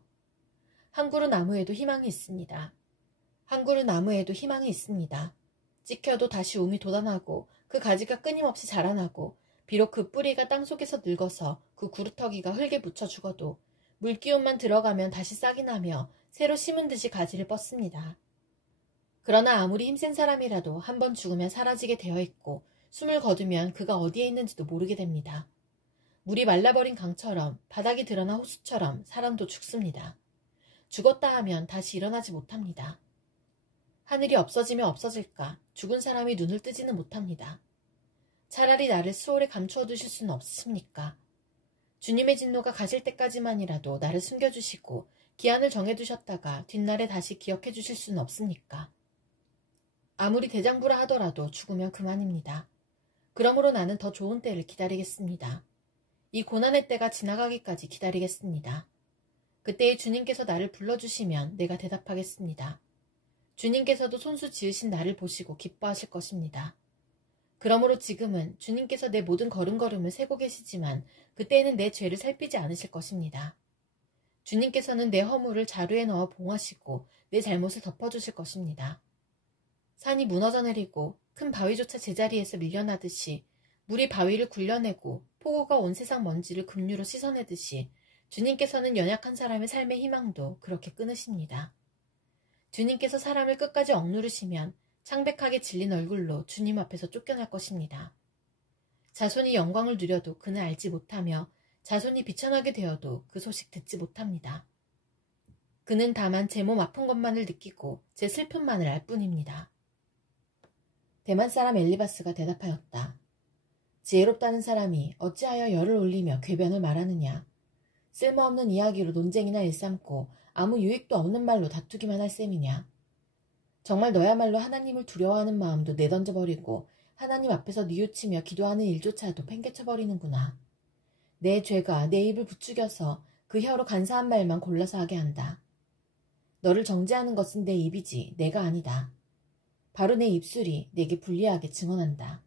한 그루 나무에도 희망이 있습니다. 한 그루 나무에도 희망이 있습니다. 찍혀도 다시 움이 돋아나고 그 가지가 끊임없이 자라나고 비록 그 뿌리가 땅속에서 늙어서 그 구루터기가 흙에 묻혀 죽어도 물기운만 들어가면 다시 싹이 나며 새로 심은 듯이 가지를 뻗습니다. 그러나 아무리 힘센 사람이라도 한번 죽으면 사라지게 되어 있고 숨을 거두면 그가 어디에 있는지도 모르게 됩니다. 물이 말라버린 강처럼 바닥이 드러난 호수처럼 사람도 죽습니다. 죽었다 하면 다시 일어나지 못합니다. 하늘이 없어지면 없어질까 죽은 사람이 눈을 뜨지는 못합니다. 차라리 나를 수월에 감추어 두실 수는 없습니까? 주님의 진노가 가실 때까지만이라도 나를 숨겨주시고 기한을 정해두셨다가 뒷날에 다시 기억해 주실 수는 없습니까? 아무리 대장부라 하더라도 죽으면 그만입니다. 그러므로 나는 더 좋은 때를 기다리겠습니다. 이 고난의 때가 지나가기까지 기다리겠습니다. 그때에 주님께서 나를 불러주시면 내가 대답하겠습니다. 주님께서도 손수 지으신 나를 보시고 기뻐하실 것입니다. 그러므로 지금은 주님께서 내 모든 걸음걸음을 세고 계시지만 그때에는 내 죄를 살피지 않으실 것입니다. 주님께서는 내 허물을 자루에 넣어 봉하시고 내 잘못을 덮어주실 것입니다. 산이 무너져 내리고 큰 바위조차 제자리에서 밀려나듯이 물이 바위를 굴려내고 폭우가 온 세상 먼지를 급류로 씻어내듯이 주님께서는 연약한 사람의 삶의 희망도 그렇게 끊으십니다. 주님께서 사람을 끝까지 억누르시면 창백하게 질린 얼굴로 주님 앞에서 쫓겨날 것입니다. 자손이 영광을 누려도 그는 알지 못하며 자손이 비천하게 되어도 그 소식 듣지 못합니다. 그는 다만 제 몸 아픈 것만을 느끼고 제 슬픔만을 알 뿐입니다. 대만 사람 엘리바스가 대답하였다. 지혜롭다는 사람이 어찌하여 열을 올리며 궤변을 말하느냐. 쓸모없는 이야기로 논쟁이나 일삼고 아무 유익도 없는 말로 다투기만 할 셈이냐. 정말 너야말로 하나님을 두려워하는 마음도 내던져버리고 하나님 앞에서 뉘우치며 기도하는 일조차도 팽개쳐버리는구나. 내 죄가 내 입을 부추겨서 그 혀로 간사한 말만 골라서 하게 한다. 너를 정죄하는 것은 내 입이지 내가 아니다. 바로 내 입술이 내게 불리하게 증언한다.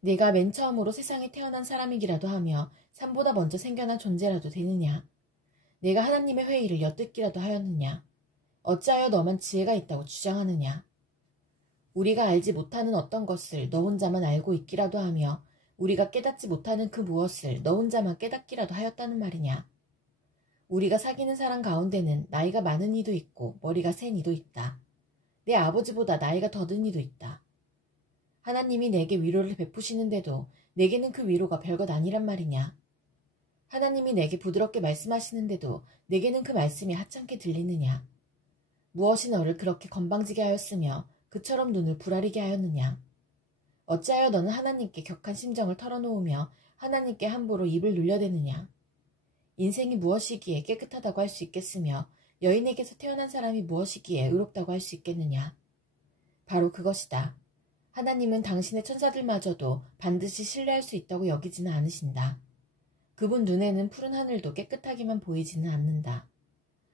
내가 맨 처음으로 세상에 태어난 사람이기라도 하며 산보다 먼저 생겨난 존재라도 되느냐. 내가 하나님의 회의를 엿듣기라도 하였느냐. 어찌하여 너만 지혜가 있다고 주장하느냐. 우리가 알지 못하는 어떤 것을 너 혼자만 알고 있기라도 하며 우리가 깨닫지 못하는 그 무엇을 너 혼자만 깨닫기라도 하였다는 말이냐. 우리가 사귀는 사람 가운데는 나이가 많은 이도 있고 머리가 센 이도 있다. 내 아버지보다 나이가 더 든 이도 있다. 하나님이 내게 위로를 베푸시는데도 내게는 그 위로가 별것 아니란 말이냐. 하나님이 내게 부드럽게 말씀하시는데도 내게는 그 말씀이 하찮게 들리느냐. 무엇이 너를 그렇게 건방지게 하였으며 그처럼 눈을 부라리게 하였느냐? 어찌하여 너는 하나님께 격한 심정을 털어놓으며 하나님께 함부로 입을 눌려대느냐? 인생이 무엇이기에 깨끗하다고 할 수 있겠으며 여인에게서 태어난 사람이 무엇이기에 의롭다고 할 수 있겠느냐? 바로 그것이다. 하나님은 당신의 천사들마저도 반드시 신뢰할 수 있다고 여기지는 않으신다. 그분 눈에는 푸른 하늘도 깨끗하게만 보이지는 않는다.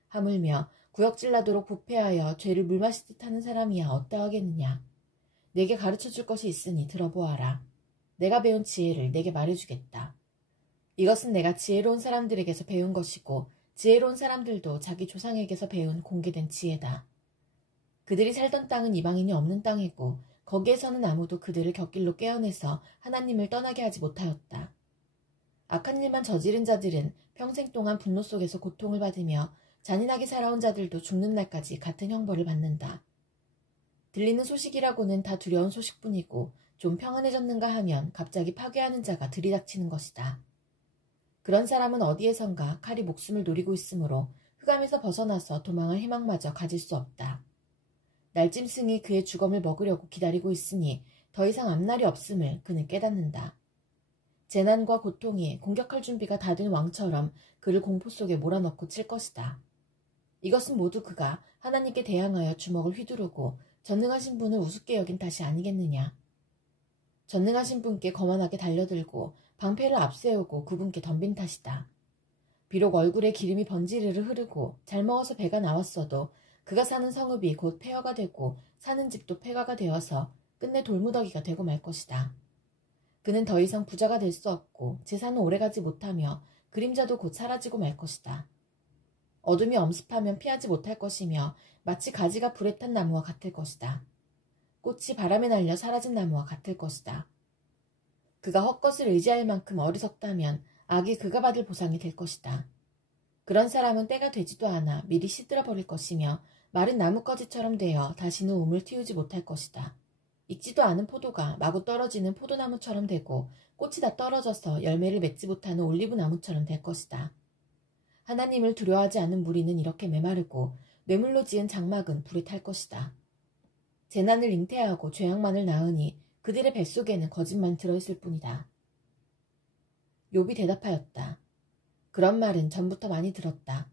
하물며 구역질나도록 부패하여 죄를 물마시듯 하는 사람이야 어떠하겠느냐. 내게 가르쳐줄 것이 있으니 들어보아라. 내가 배운 지혜를 내게 말해주겠다. 이것은 내가 지혜로운 사람들에게서 배운 것이고 지혜로운 사람들도 자기 조상에게서 배운 공개된 지혜다. 그들이 살던 땅은 이방인이 없는 땅이고 거기에서는 아무도 그들을 곁길로 깨어내서 하나님을 떠나게 하지 못하였다. 악한 일만 저지른 자들은 평생 동안 분노 속에서 고통을 받으며 잔인하게 살아온 자들도 죽는 날까지 같은 형벌을 받는다. 들리는 소식이라고는 다 두려운 소식뿐이고 좀 평안해졌는가 하면 갑자기 파괴하는 자가 들이닥치는 것이다. 그런 사람은 어디에선가 칼이 목숨을 노리고 있으므로 흑암에서 벗어나서 도망할 희망마저 가질 수 없다. 날짐승이 그의 주검을 먹으려고 기다리고 있으니 더 이상 앞날이 없음을 그는 깨닫는다. 재난과 고통이 공격할 준비가 다 된 왕처럼 그를 공포 속에 몰아넣고 칠 것이다. 이것은 모두 그가 하나님께 대항하여 주먹을 휘두르고 전능하신 분을 우습게 여긴 탓이 아니겠느냐. 전능하신 분께 거만하게 달려들고 방패를 앞세우고 그분께 덤빈 탓이다. 비록 얼굴에 기름이 번지르르 흐르고 잘 먹어서 배가 나왔어도 그가 사는 성읍이 곧 폐허가 되고 사는 집도 폐가가 되어서 끝내 돌무더기가 되고 말 것이다. 그는 더 이상 부자가 될 수 없고 재산은 오래가지 못하며 그림자도 곧 사라지고 말 것이다. 어둠이 엄습하면 피하지 못할 것이며 마치 가지가 불에 탄 나무와 같을 것이다. 꽃이 바람에 날려 사라진 나무와 같을 것이다. 그가 헛것을 의지할 만큼 어리석다면 악이 그가 받을 보상이 될 것이다. 그런 사람은 때가 되지도 않아 미리 시들어 버릴 것이며 마른 나뭇가지처럼 되어 다시는 움을 틔우지 못할 것이다. 익지도 않은 포도가 마구 떨어지는 포도나무처럼 되고 꽃이 다 떨어져서 열매를 맺지 못하는 올리브나무처럼 될 것이다. 하나님을 두려워하지 않는 무리는 이렇게 메마르고 뇌물로 지은 장막은 불에 탈 것이다. 재난을 잉태하고 죄악만을 낳으니 그들의 뱃속에는 거짓만 들어있을 뿐이다. 욥이 대답하였다. 그런 말은 전부터 많이 들었다.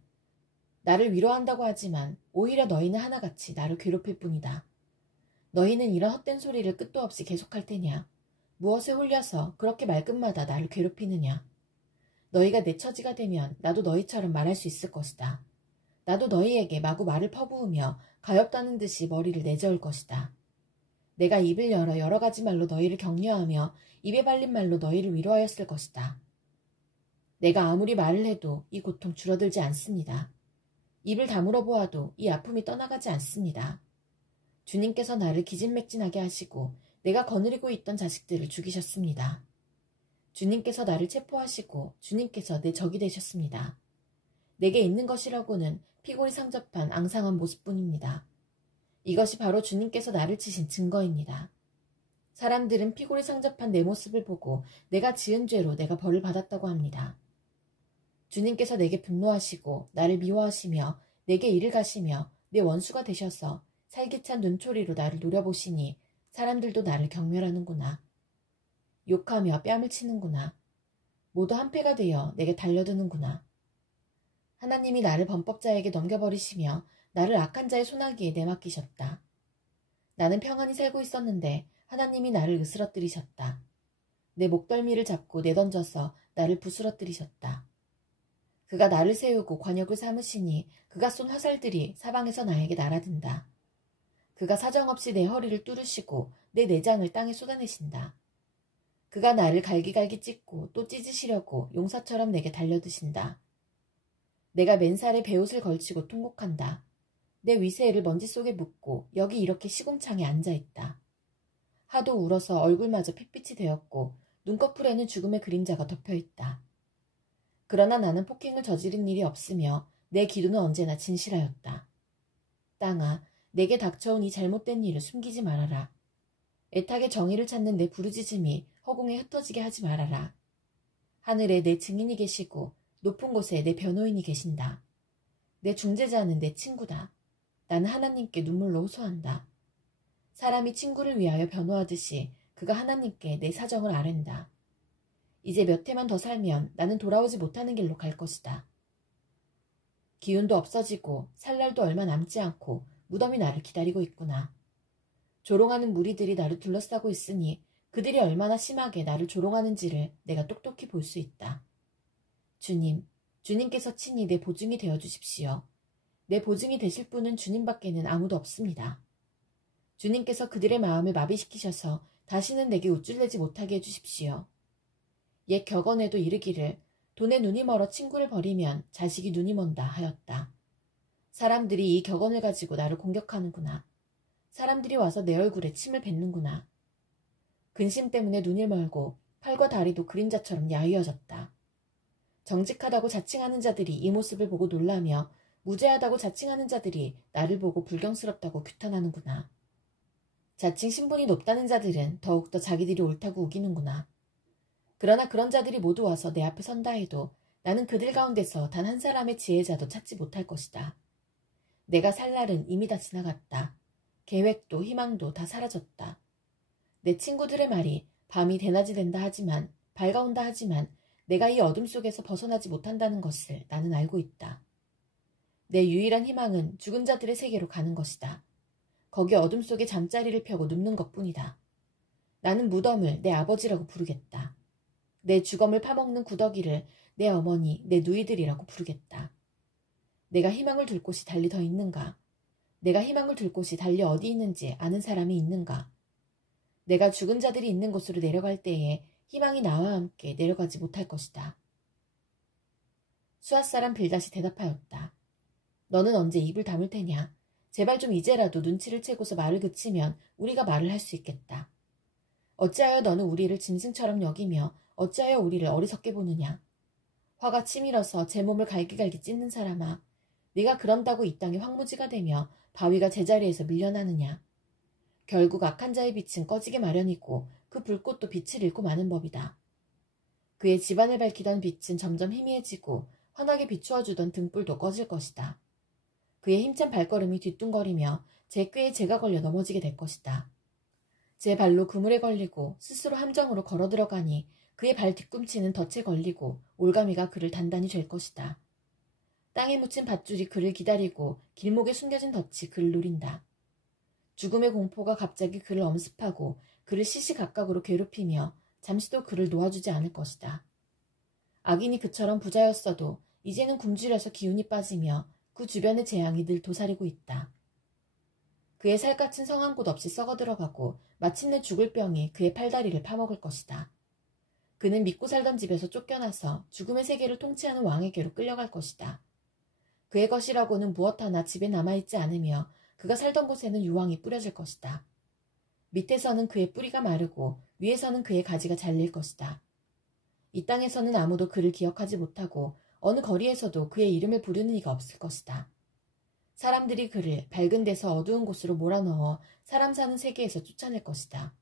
나를 위로한다고 하지만 오히려 너희는 하나같이 나를 괴롭힐 뿐이다. 너희는 이런 헛된 소리를 끝도 없이 계속할 테냐? 무엇에 홀려서 그렇게 말끝마다 나를 괴롭히느냐? 너희가 내 처지가 되면 나도 너희처럼 말할 수 있을 것이다. 나도 너희에게 마구 말을 퍼부으며 가엾다는 듯이 머리를 내저을 것이다. 내가 입을 열어 여러 가지 말로 너희를 격려하며 입에 발린 말로 너희를 위로하였을 것이다. 내가 아무리 말을 해도 이 고통 줄어들지 않습니다. 입을 다물어 보아도 이 아픔이 떠나가지 않습니다. 주님께서 나를 기진맥진하게 하시고 내가 거느리고 있던 자식들을 죽이셨습니다. 주님께서 나를 체포하시고 주님께서 내 적이 되셨습니다. 내게 있는 것이라고는 피골이 상접한 앙상한 모습뿐입니다. 이것이 바로 주님께서 나를 치신 증거입니다. 사람들은 피골이 상접한 내 모습을 보고 내가 지은 죄로 내가 벌을 받았다고 합니다. 주님께서 내게 분노하시고 나를 미워하시며 내게 일을 가시며 내 원수가 되셔서 살기찬 눈초리로 나를 노려보시니 사람들도 나를 경멸하는구나. 욕하며 뺨을 치는구나. 모두 한패가 되어 내게 달려드는구나. 하나님이 나를 범법자에게 넘겨버리시며 나를 악한 자의 손아귀에 내맡기셨다. 나는 평안히 살고 있었는데 하나님이 나를 으스러뜨리셨다. 내 목덜미를 잡고 내던져서 나를 부스러뜨리셨다. 그가 나를 세우고 관역을 삼으시니 그가 쏜 화살들이 사방에서 나에게 날아든다. 그가 사정없이 내 허리를 뚫으시고 내 내장을 땅에 쏟아내신다. 그가 나를 갈기갈기 찢고 또 찢으시려고 용사처럼 내게 달려드신다. 내가 맨살에 베옷을 걸치고 통곡한다. 내 위세를 먼지 속에 묻고 여기 이렇게 시궁창에 앉아있다. 하도 울어서 얼굴마저 핏빛이 되었고 눈꺼풀에는 죽음의 그림자가 덮여있다. 그러나 나는 폭행을 저지른 일이 없으며 내 기도는 언제나 진실하였다. 땅아, 내게 닥쳐온 이 잘못된 일을 숨기지 말아라. 애타게 정의를 찾는 내 부르짖음이 허공에 흩어지게 하지 말아라. 하늘에 내 증인이 계시고 높은 곳에 내 변호인이 계신다. 내 중재자는 내 친구다. 나는 하나님께 눈물로 호소한다. 사람이 친구를 위하여 변호하듯이 그가 하나님께 내 사정을 아랜다. 이제 몇 해만 더 살면 나는 돌아오지 못하는 길로 갈 것이다. 기운도 없어지고 살 날도 얼마 남지 않고 무덤이 나를 기다리고 있구나. 조롱하는 무리들이 나를 둘러싸고 있으니 그들이 얼마나 심하게 나를 조롱하는지를 내가 똑똑히 볼 수 있다. 주님께서 친히 내 보증이 되어주십시오. 내 보증이 되실 분은 주님밖에는 아무도 없습니다. 주님께서 그들의 마음을 마비시키셔서 다시는 내게 우쭐내지 못하게 해주십시오. 옛 격언에도 이르기를 돈에 눈이 멀어 친구를 버리면 자식이 눈이 먼다 하였다. 사람들이 이 격언을 가지고 나를 공격하는구나. 사람들이 와서 내 얼굴에 침을 뱉는구나. 근심 때문에 눈이 멀고 팔과 다리도 그림자처럼 야위어졌다. 정직하다고 자칭하는 자들이 이 모습을 보고 놀라며 무죄하다고 자칭하는 자들이 나를 보고 불경스럽다고 규탄하는구나. 자칭 신분이 높다는 자들은 더욱더 자기들이 옳다고 우기는구나. 그러나 그런 자들이 모두 와서 내 앞에 선다 해도 나는 그들 가운데서 단 한 사람의 지혜자도 찾지 못할 것이다. 내가 살 날은 이미 다 지나갔다. 계획도 희망도 다 사라졌다. 내 친구들의 말이 밤이 대낮이 된다 하지만 밝아온다 하지만 내가 이 어둠 속에서 벗어나지 못한다는 것을 나는 알고 있다. 내 유일한 희망은 죽은 자들의 세계로 가는 것이다. 거기 어둠 속에 잠자리를 펴고 눕는 것뿐이다. 나는 무덤을 내 아버지라고 부르겠다. 내 주검을 파먹는 구더기를 내 어머니, 내 누이들이라고 부르겠다. 내가 희망을 둘 곳이 달리 더 있는가? 내가 희망을 둘 곳이 달리 어디 있는지 아는 사람이 있는가? 내가 죽은 자들이 있는 곳으로 내려갈 때에 희망이 나와 함께 내려가지 못할 것이다. 수앗 사람 빌닷이 대답하였다. 너는 언제 입을 다물 테냐? 제발 좀 이제라도 눈치를 채고서 말을 그치면 우리가 말을 할 수 있겠다. 어찌하여 너는 우리를 짐승처럼 여기며 어찌하여 우리를 어리석게 보느냐? 화가 치밀어서 제 몸을 갈기갈기 찢는 사람아, 네가 그런다고 이 땅이 황무지가 되며 바위가 제자리에서 밀려나느냐? 결국 악한 자의 빛은 꺼지게 마련이고 그 불꽃도 빛을 잃고 마는 법이다. 그의 집안을 밝히던 빛은 점점 희미해지고 환하게 비추어주던 등불도 꺼질 것이다. 그의 힘찬 발걸음이 뒤뚱거리며 제 꾀에 제가 걸려 넘어지게 될 것이다. 제 발로 그물에 걸리고 스스로 함정으로 걸어 들어가니 그의 발 뒤꿈치는 덫에 걸리고 올가미가 그를 단단히 잴 것이다. 땅에 묻힌 밧줄이 그를 기다리고 길목에 숨겨진 덫이 그를 노린다. 죽음의 공포가 갑자기 그를 엄습하고 그를 시시각각으로 괴롭히며 잠시도 그를 놓아주지 않을 것이다. 악인이 그처럼 부자였어도 이제는 굶주려서 기운이 빠지며 그 주변의 재앙이 늘 도사리고 있다. 그의 살갗은 성한 곳 없이 썩어 들어가고 마침내 죽을 병이 그의 팔다리를 파먹을 것이다. 그는 믿고 살던 집에서 쫓겨나서 죽음의 세계를 통치하는 왕에게로 끌려갈 것이다. 그의 것이라고는 무엇 하나 집에 남아있지 않으며 그가 살던 곳에는 유황이 뿌려질 것이다. 밑에서는 그의 뿌리가 마르고 위에서는 그의 가지가 잘릴 것이다. 이 땅에서는 아무도 그를 기억하지 못하고 어느 거리에서도 그의 이름을 부르는 이가 없을 것이다. 사람들이 그를 밝은 데서 어두운 곳으로 몰아넣어 사람 사는 세계에서 쫓아낼 것이다.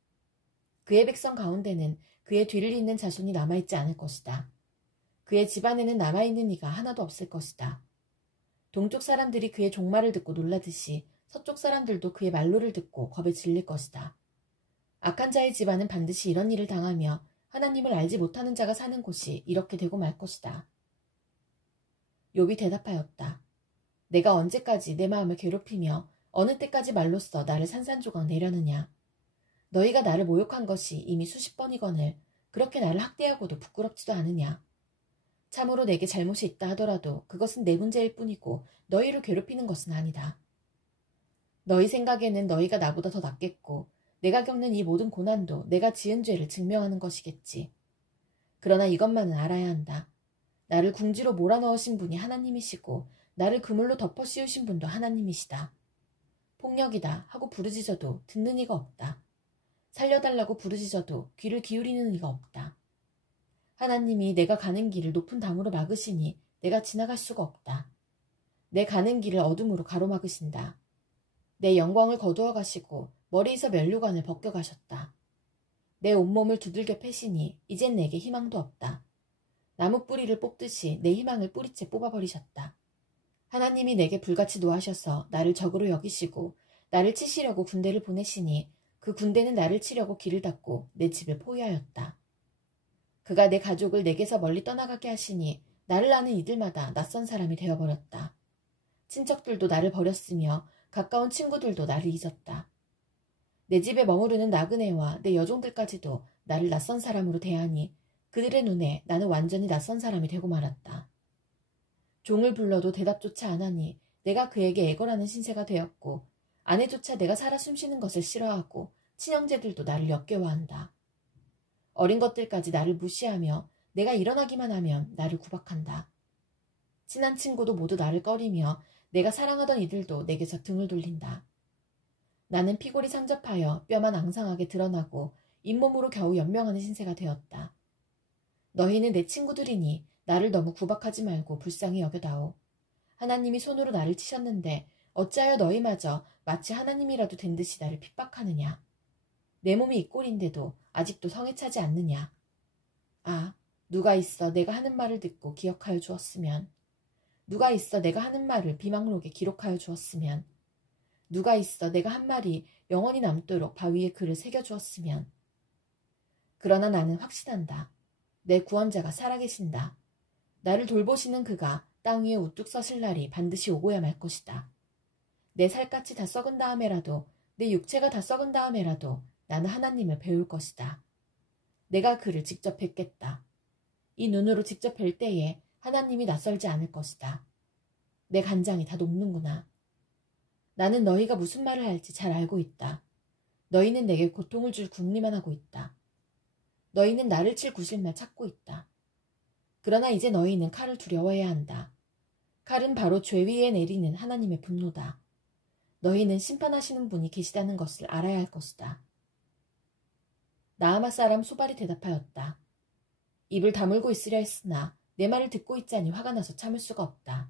그의 백성 가운데는 그의 뒤를 잇는 자손이 남아있지 않을 것이다. 그의 집안에는 남아있는 이가 하나도 없을 것이다. 동쪽 사람들이 그의 종말을 듣고 놀라듯이 서쪽 사람들도 그의 말로를 듣고 겁에 질릴 것이다. 악한 자의 집안은 반드시 이런 일을 당하며 하나님을 알지 못하는 자가 사는 곳이 이렇게 되고 말 것이다. 욥이 대답하였다. 내가 언제까지 내 마음을 괴롭히며 어느 때까지 말로써 나를 산산조각 내려느냐. 너희가 나를 모욕한 것이 이미 수십 번이거늘 그렇게 나를 학대하고도 부끄럽지도 않으냐. 참으로 내게 잘못이 있다 하더라도 그것은 내 문제일 뿐이고 너희를 괴롭히는 것은 아니다. 너희 생각에는 너희가 나보다 더 낫겠고 내가 겪는 이 모든 고난도 내가 지은 죄를 증명하는 것이겠지. 그러나 이것만은 알아야 한다. 나를 궁지로 몰아넣으신 분이 하나님이시고 나를 그물로 덮어 씌우신 분도 하나님이시다. 폭력이다 하고 부르짖어도 듣는 이가 없다. 살려달라고 부르짖어도 귀를 기울이는 이가 없다. 하나님이 내가 가는 길을 높은 담으로 막으시니 내가 지나갈 수가 없다. 내 가는 길을 어둠으로 가로막으신다. 내 영광을 거두어 가시고 머리에서 면류관을 벗겨 가셨다. 내 온몸을 두들겨 패시니 이젠 내게 희망도 없다. 나무 뿌리를 뽑듯이 내 희망을 뿌리째 뽑아버리셨다. 하나님이 내게 불같이 노하셔서 나를 적으로 여기시고 나를 치시려고 군대를 보내시니 그 군대는 나를 치려고 길을 닫고 내 집을 포위하였다. 그가 내 가족을 내게서 멀리 떠나가게 하시니 나를 아는 이들마다 낯선 사람이 되어버렸다. 친척들도 나를 버렸으며 가까운 친구들도 나를 잊었다. 내 집에 머무르는 나그네와 내 여종들까지도 나를 낯선 사람으로 대하니 그들의 눈에 나는 완전히 낯선 사람이 되고 말았다. 종을 불러도 대답조차 안 하니 내가 그에게 애걸하는 신세가 되었고 아내조차 내가 살아 숨쉬는 것을 싫어하고 친형제들도 나를 역겨워한다. 어린 것들까지 나를 무시하며 내가 일어나기만 하면 나를 구박한다. 친한 친구도 모두 나를 꺼리며 내가 사랑하던 이들도 내게서 등을 돌린다. 나는 피골이 상접하여 뼈만 앙상하게 드러나고 잇몸으로 겨우 연명하는 신세가 되었다. 너희는 내 친구들이니 나를 너무 구박하지 말고 불쌍히 여겨다오. 하나님이 손으로 나를 치셨는데 어찌하여 너희마저 마치 하나님이라도 된 듯이 나를 핍박하느냐. 내 몸이 이 꼴인데도 아직도 성에 차지 않느냐. 아, 누가 있어 내가 하는 말을 듣고 기억하여 주었으면. 누가 있어 내가 하는 말을 비망록에 기록하여 주었으면. 누가 있어 내가 한 말이 영원히 남도록 바위에 글을 새겨주었으면. 그러나 나는 확신한다. 내 구원자가 살아계신다. 나를 돌보시는 그가 땅 위에 우뚝 서실 날이 반드시 오고야 말 것이다. 내 살갗이 다 썩은 다음에라도 내 육체가 다 썩은 다음에라도 나는 하나님을 배울 것이다. 내가 그를 직접 뵙겠다. 이 눈으로 직접 뵐 때에 하나님이 낯설지 않을 것이다. 내 간장이 다 녹는구나. 나는 너희가 무슨 말을 할지 잘 알고 있다. 너희는 내게 고통을 줄 궁리만 하고 있다. 너희는 나를 칠 구실만 찾고 있다. 그러나 이제 너희는 칼을 두려워해야 한다. 칼은 바로 죄 위에 내리는 하나님의 분노다. 너희는 심판하시는 분이 계시다는 것을 알아야 할 것이다. 나아마 사람 소발이 대답하였다. 입을 다물고 있으려 했으나 내 말을 듣고 있자니 화가 나서 참을 수가 없다.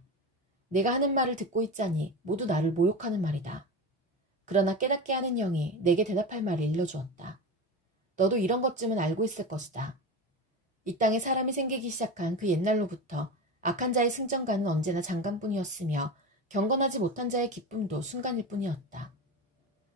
내가 하는 말을 듣고 있자니 모두 나를 모욕하는 말이다. 그러나 깨닫게 하는 영이 내게 대답할 말을 일러주었다. 너도 이런 것쯤은 알고 있을 것이다. 이 땅에 사람이 생기기 시작한 그 옛날로부터 악한 자의 승전가는 언제나 잠깐뿐이었으며 경건하지 못한 자의 기쁨도 순간일 뿐이었다.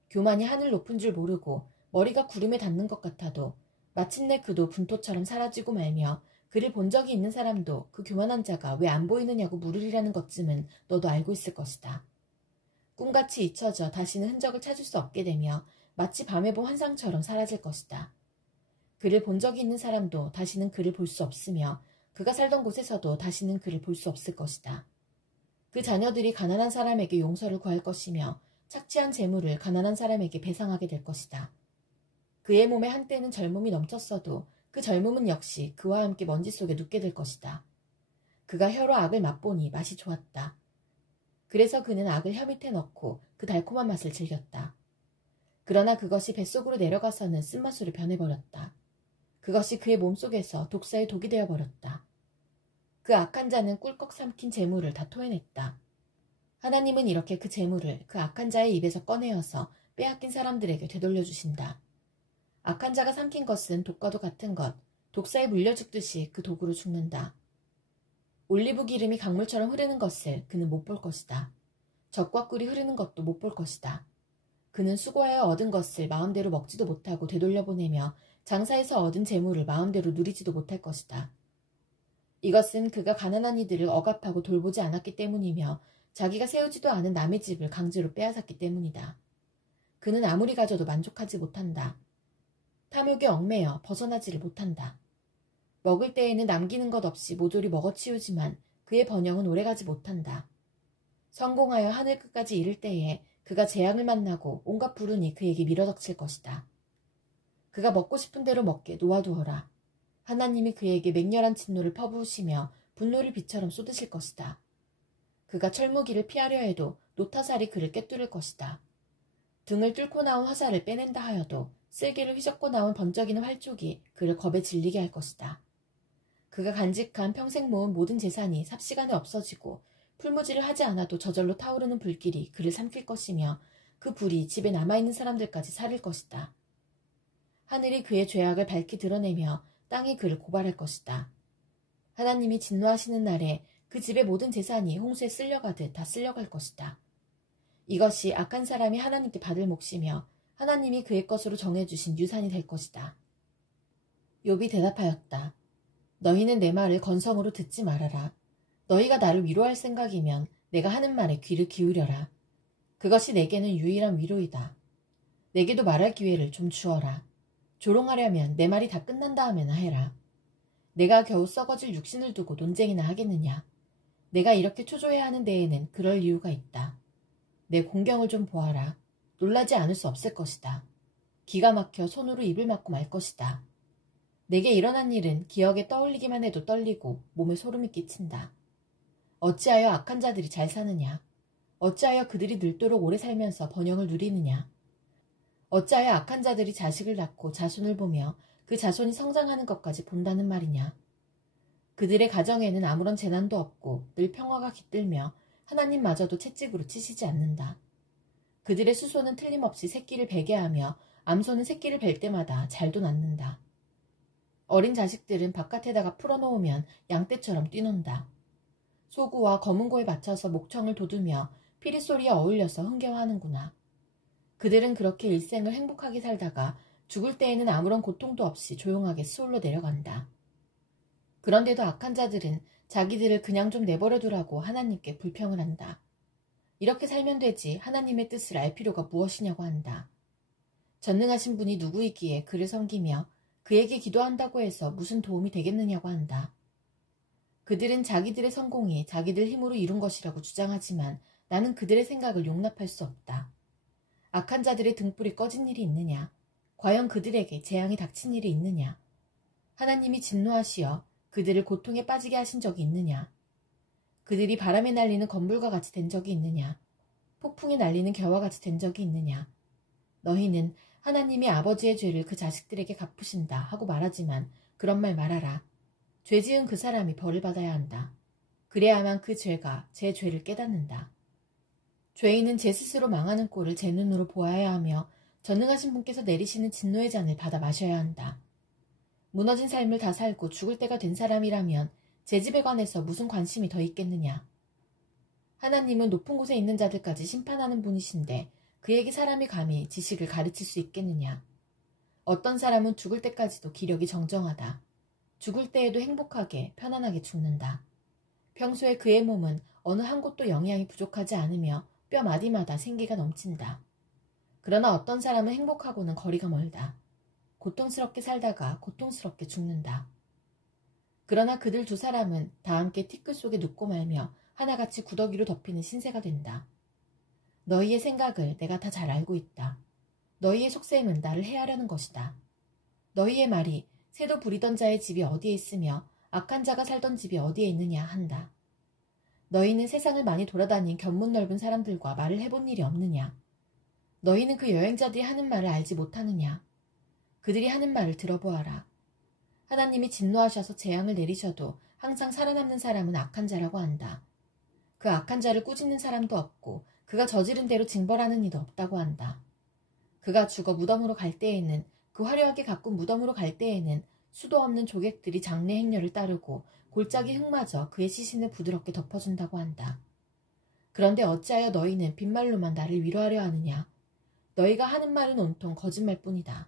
교만이 하늘 높은 줄 모르고 머리가 구름에 닿는 것 같아도 마침내 그도 분토처럼 사라지고 말며 그를 본 적이 있는 사람도 그 교만한 자가 왜 안 보이느냐고 물으리라는 것쯤은 너도 알고 있을 것이다. 꿈같이 잊혀져 다시는 흔적을 찾을 수 없게 되며 마치 밤에 본 환상처럼 사라질 것이다. 그를 본 적이 있는 사람도 다시는 그를 볼 수 없으며 그가 살던 곳에서도 다시는 그를 볼 수 없을 것이다. 그 자녀들이 가난한 사람에게 용서를 구할 것이며 착취한 재물을 가난한 사람에게 배상하게 될 것이다. 그의 몸에 한때는 젊음이 넘쳤어도 그 젊음은 역시 그와 함께 먼지 속에 눕게 될 것이다. 그가 혀로 악을 맛보니 맛이 좋았다. 그래서 그는 악을 혀 밑에 넣고 그 달콤한 맛을 즐겼다. 그러나 그것이 뱃속으로 내려가서는 쓴맛으로 변해버렸다. 그것이 그의 몸속에서 독사의 독이 되어버렸다. 그 악한 자는 꿀꺽 삼킨 재물을 다 토해냈다. 하나님은 이렇게 그 재물을 그 악한 자의 입에서 꺼내어서 빼앗긴 사람들에게 되돌려주신다. 악한 자가 삼킨 것은 독과도 같은 것, 독사에 물려 죽듯이 그 독으로 죽는다. 올리브 기름이 강물처럼 흐르는 것을 그는 못 볼 것이다. 젖과 꿀이 흐르는 것도 못 볼 것이다. 그는 수고하여 얻은 것을 마음대로 먹지도 못하고 되돌려보내며 장사에서 얻은 재물을 마음대로 누리지도 못할 것이다. 이것은 그가 가난한 이들을 억압하고 돌보지 않았기 때문이며 자기가 세우지도 않은 남의 집을 강제로 빼앗았기 때문이다. 그는 아무리 가져도 만족하지 못한다. 탐욕에 얽매여 벗어나지를 못한다. 먹을 때에는 남기는 것 없이 모조리 먹어치우지만 그의 번영은 오래가지 못한다. 성공하여 하늘 끝까지 이를 때에 그가 재앙을 만나고 온갖 불운이 그에게 밀어닥칠 것이다. 그가 먹고 싶은 대로 먹게 놓아두어라. 하나님이 그에게 맹렬한 진노를 퍼부으시며 분노를 비처럼 쏟으실 것이다. 그가 철무기를 피하려 해도 노타살이 그를 꿰뚫을 것이다. 등을 뚫고 나온 화살을 빼낸다 하여도 쓸개를 휘젓고 나온 번쩍이는 활쪽이 그를 겁에 질리게 할 것이다. 그가 간직한 평생 모은 모든 재산이 삽시간에 없어지고 풀무지를 하지 않아도 저절로 타오르는 불길이 그를 삼킬 것이며 그 불이 집에 남아있는 사람들까지 사릴 것이다. 하늘이 그의 죄악을 밝히 드러내며 땅이 그를 고발할 것이다. 하나님이 진노하시는 날에 그 집의 모든 재산이 홍수에 쓸려가듯 다 쓸려갈 것이다. 이것이 악한 사람이 하나님께 받을 몫이며 하나님이 그의 것으로 정해주신 유산이 될 것이다. 욥이 대답하였다. 너희는 내 말을 건성으로 듣지 말아라. 너희가 나를 위로할 생각이면 내가 하는 말에 귀를 기울여라. 그것이 내게는 유일한 위로이다. 내게도 말할 기회를 좀 주어라. 조롱하려면 내 말이 다 끝난 다음에나 해라. 내가 겨우 썩어질 육신을 두고 논쟁이나 하겠느냐. 내가 이렇게 초조해야 하는 데에는 그럴 이유가 있다. 내 공경을 좀 보아라. 놀라지 않을 수 없을 것이다. 기가 막혀 손으로 입을 막고 말 것이다. 내게 일어난 일은 기억에 떠올리기만 해도 떨리고 몸에 소름이 끼친다. 어찌하여 악한 자들이 잘 사느냐. 어찌하여 그들이 늙도록 오래 살면서 번영을 누리느냐. 어찌하여 악한 자들이 자식을 낳고 자손을 보며 그 자손이 성장하는 것까지 본다는 말이냐. 그들의 가정에는 아무런 재난도 없고 늘 평화가 깃들며 하나님마저도 채찍으로 치시지 않는다. 그들의 수소는 틀림없이 새끼를 베게 하며 암소는 새끼를 벨 때마다 잘도 낳는다. 어린 자식들은 바깥에다가 풀어놓으면 양떼처럼 뛰논다. 소구와 검은고에 맞춰서 목청을 돋우며 피리소리에 어울려서 흥겨워하는구나. 그들은 그렇게 일생을 행복하게 살다가 죽을 때에는 아무런 고통도 없이 조용하게 수올로 내려간다. 그런데도 악한 자들은 자기들을 그냥 좀 내버려두라고 하나님께 불평을 한다. 이렇게 살면 되지 하나님의 뜻을 알 필요가 무엇이냐고 한다. 전능하신 분이 누구이기에 그를 섬기며 그에게 기도한다고 해서 무슨 도움이 되겠느냐고 한다. 그들은 자기들의 성공이 자기들 힘으로 이룬 것이라고 주장하지만 나는 그들의 생각을 용납할 수 없다. 악한 자들의 등불이 꺼진 일이 있느냐? 과연 그들에게 재앙이 닥친 일이 있느냐? 하나님이 진노하시어 그들을 고통에 빠지게 하신 적이 있느냐? 그들이 바람에 날리는 건물과 같이 된 적이 있느냐? 폭풍에 날리는 겨와 같이 된 적이 있느냐? 너희는 하나님이 아버지의 죄를 그 자식들에게 갚으신다 하고 말하지만 그런 말 말아라. 죄 지은 그 사람이 벌을 받아야 한다. 그래야만 그 죄가 제 죄를 깨닫는다. 죄인은 제 스스로 망하는 꼴을 제 눈으로 보아야 하며 전능하신 분께서 내리시는 진노의 잔을 받아 마셔야 한다. 무너진 삶을 다 살고 죽을 때가 된 사람이라면 제 집에 관해서 무슨 관심이 더 있겠느냐. 하나님은 높은 곳에 있는 자들까지 심판하는 분이신데 그에게 사람이 감히 지식을 가르칠 수 있겠느냐. 어떤 사람은 죽을 때까지도 기력이 정정하다. 죽을 때에도 행복하게 편안하게 죽는다. 평소에 그의 몸은 어느 한 곳도 영양이 부족하지 않으며 뼈 마디마다 생기가 넘친다. 그러나 어떤 사람은 행복하고는 거리가 멀다. 고통스럽게 살다가 고통스럽게 죽는다. 그러나 그들 두 사람은 다 함께 티끌 속에 눕고 말며 하나같이 구더기로 덮이는 신세가 된다. 너희의 생각을 내가 다 잘 알고 있다. 너희의 속셈은 나를 해하려는 것이다. 너희의 말이 새도 부리던 자의 집이 어디에 있으며 악한 자가 살던 집이 어디에 있느냐 한다. 너희는 세상을 많이 돌아다닌 견문 넓은 사람들과 말을 해본 일이 없느냐. 너희는 그 여행자들이 하는 말을 알지 못하느냐. 그들이 하는 말을 들어보아라. 하나님이 진노하셔서 재앙을 내리셔도 항상 살아남는 사람은 악한 자라고 한다. 그 악한 자를 꾸짖는 사람도 없고 그가 저지른 대로 징벌하는 이도 없다고 한다. 그가 죽어 무덤으로 갈 때에는 그 화려하게 가꾼 무덤으로 갈 때에는 수도 없는 조객들이 장례 행렬을 따르고 골짜기 흙마저 그의 시신을 부드럽게 덮어준다고 한다. 그런데 어찌하여 너희는 빈말로만 나를 위로하려 하느냐. 너희가 하는 말은 온통 거짓말뿐이다.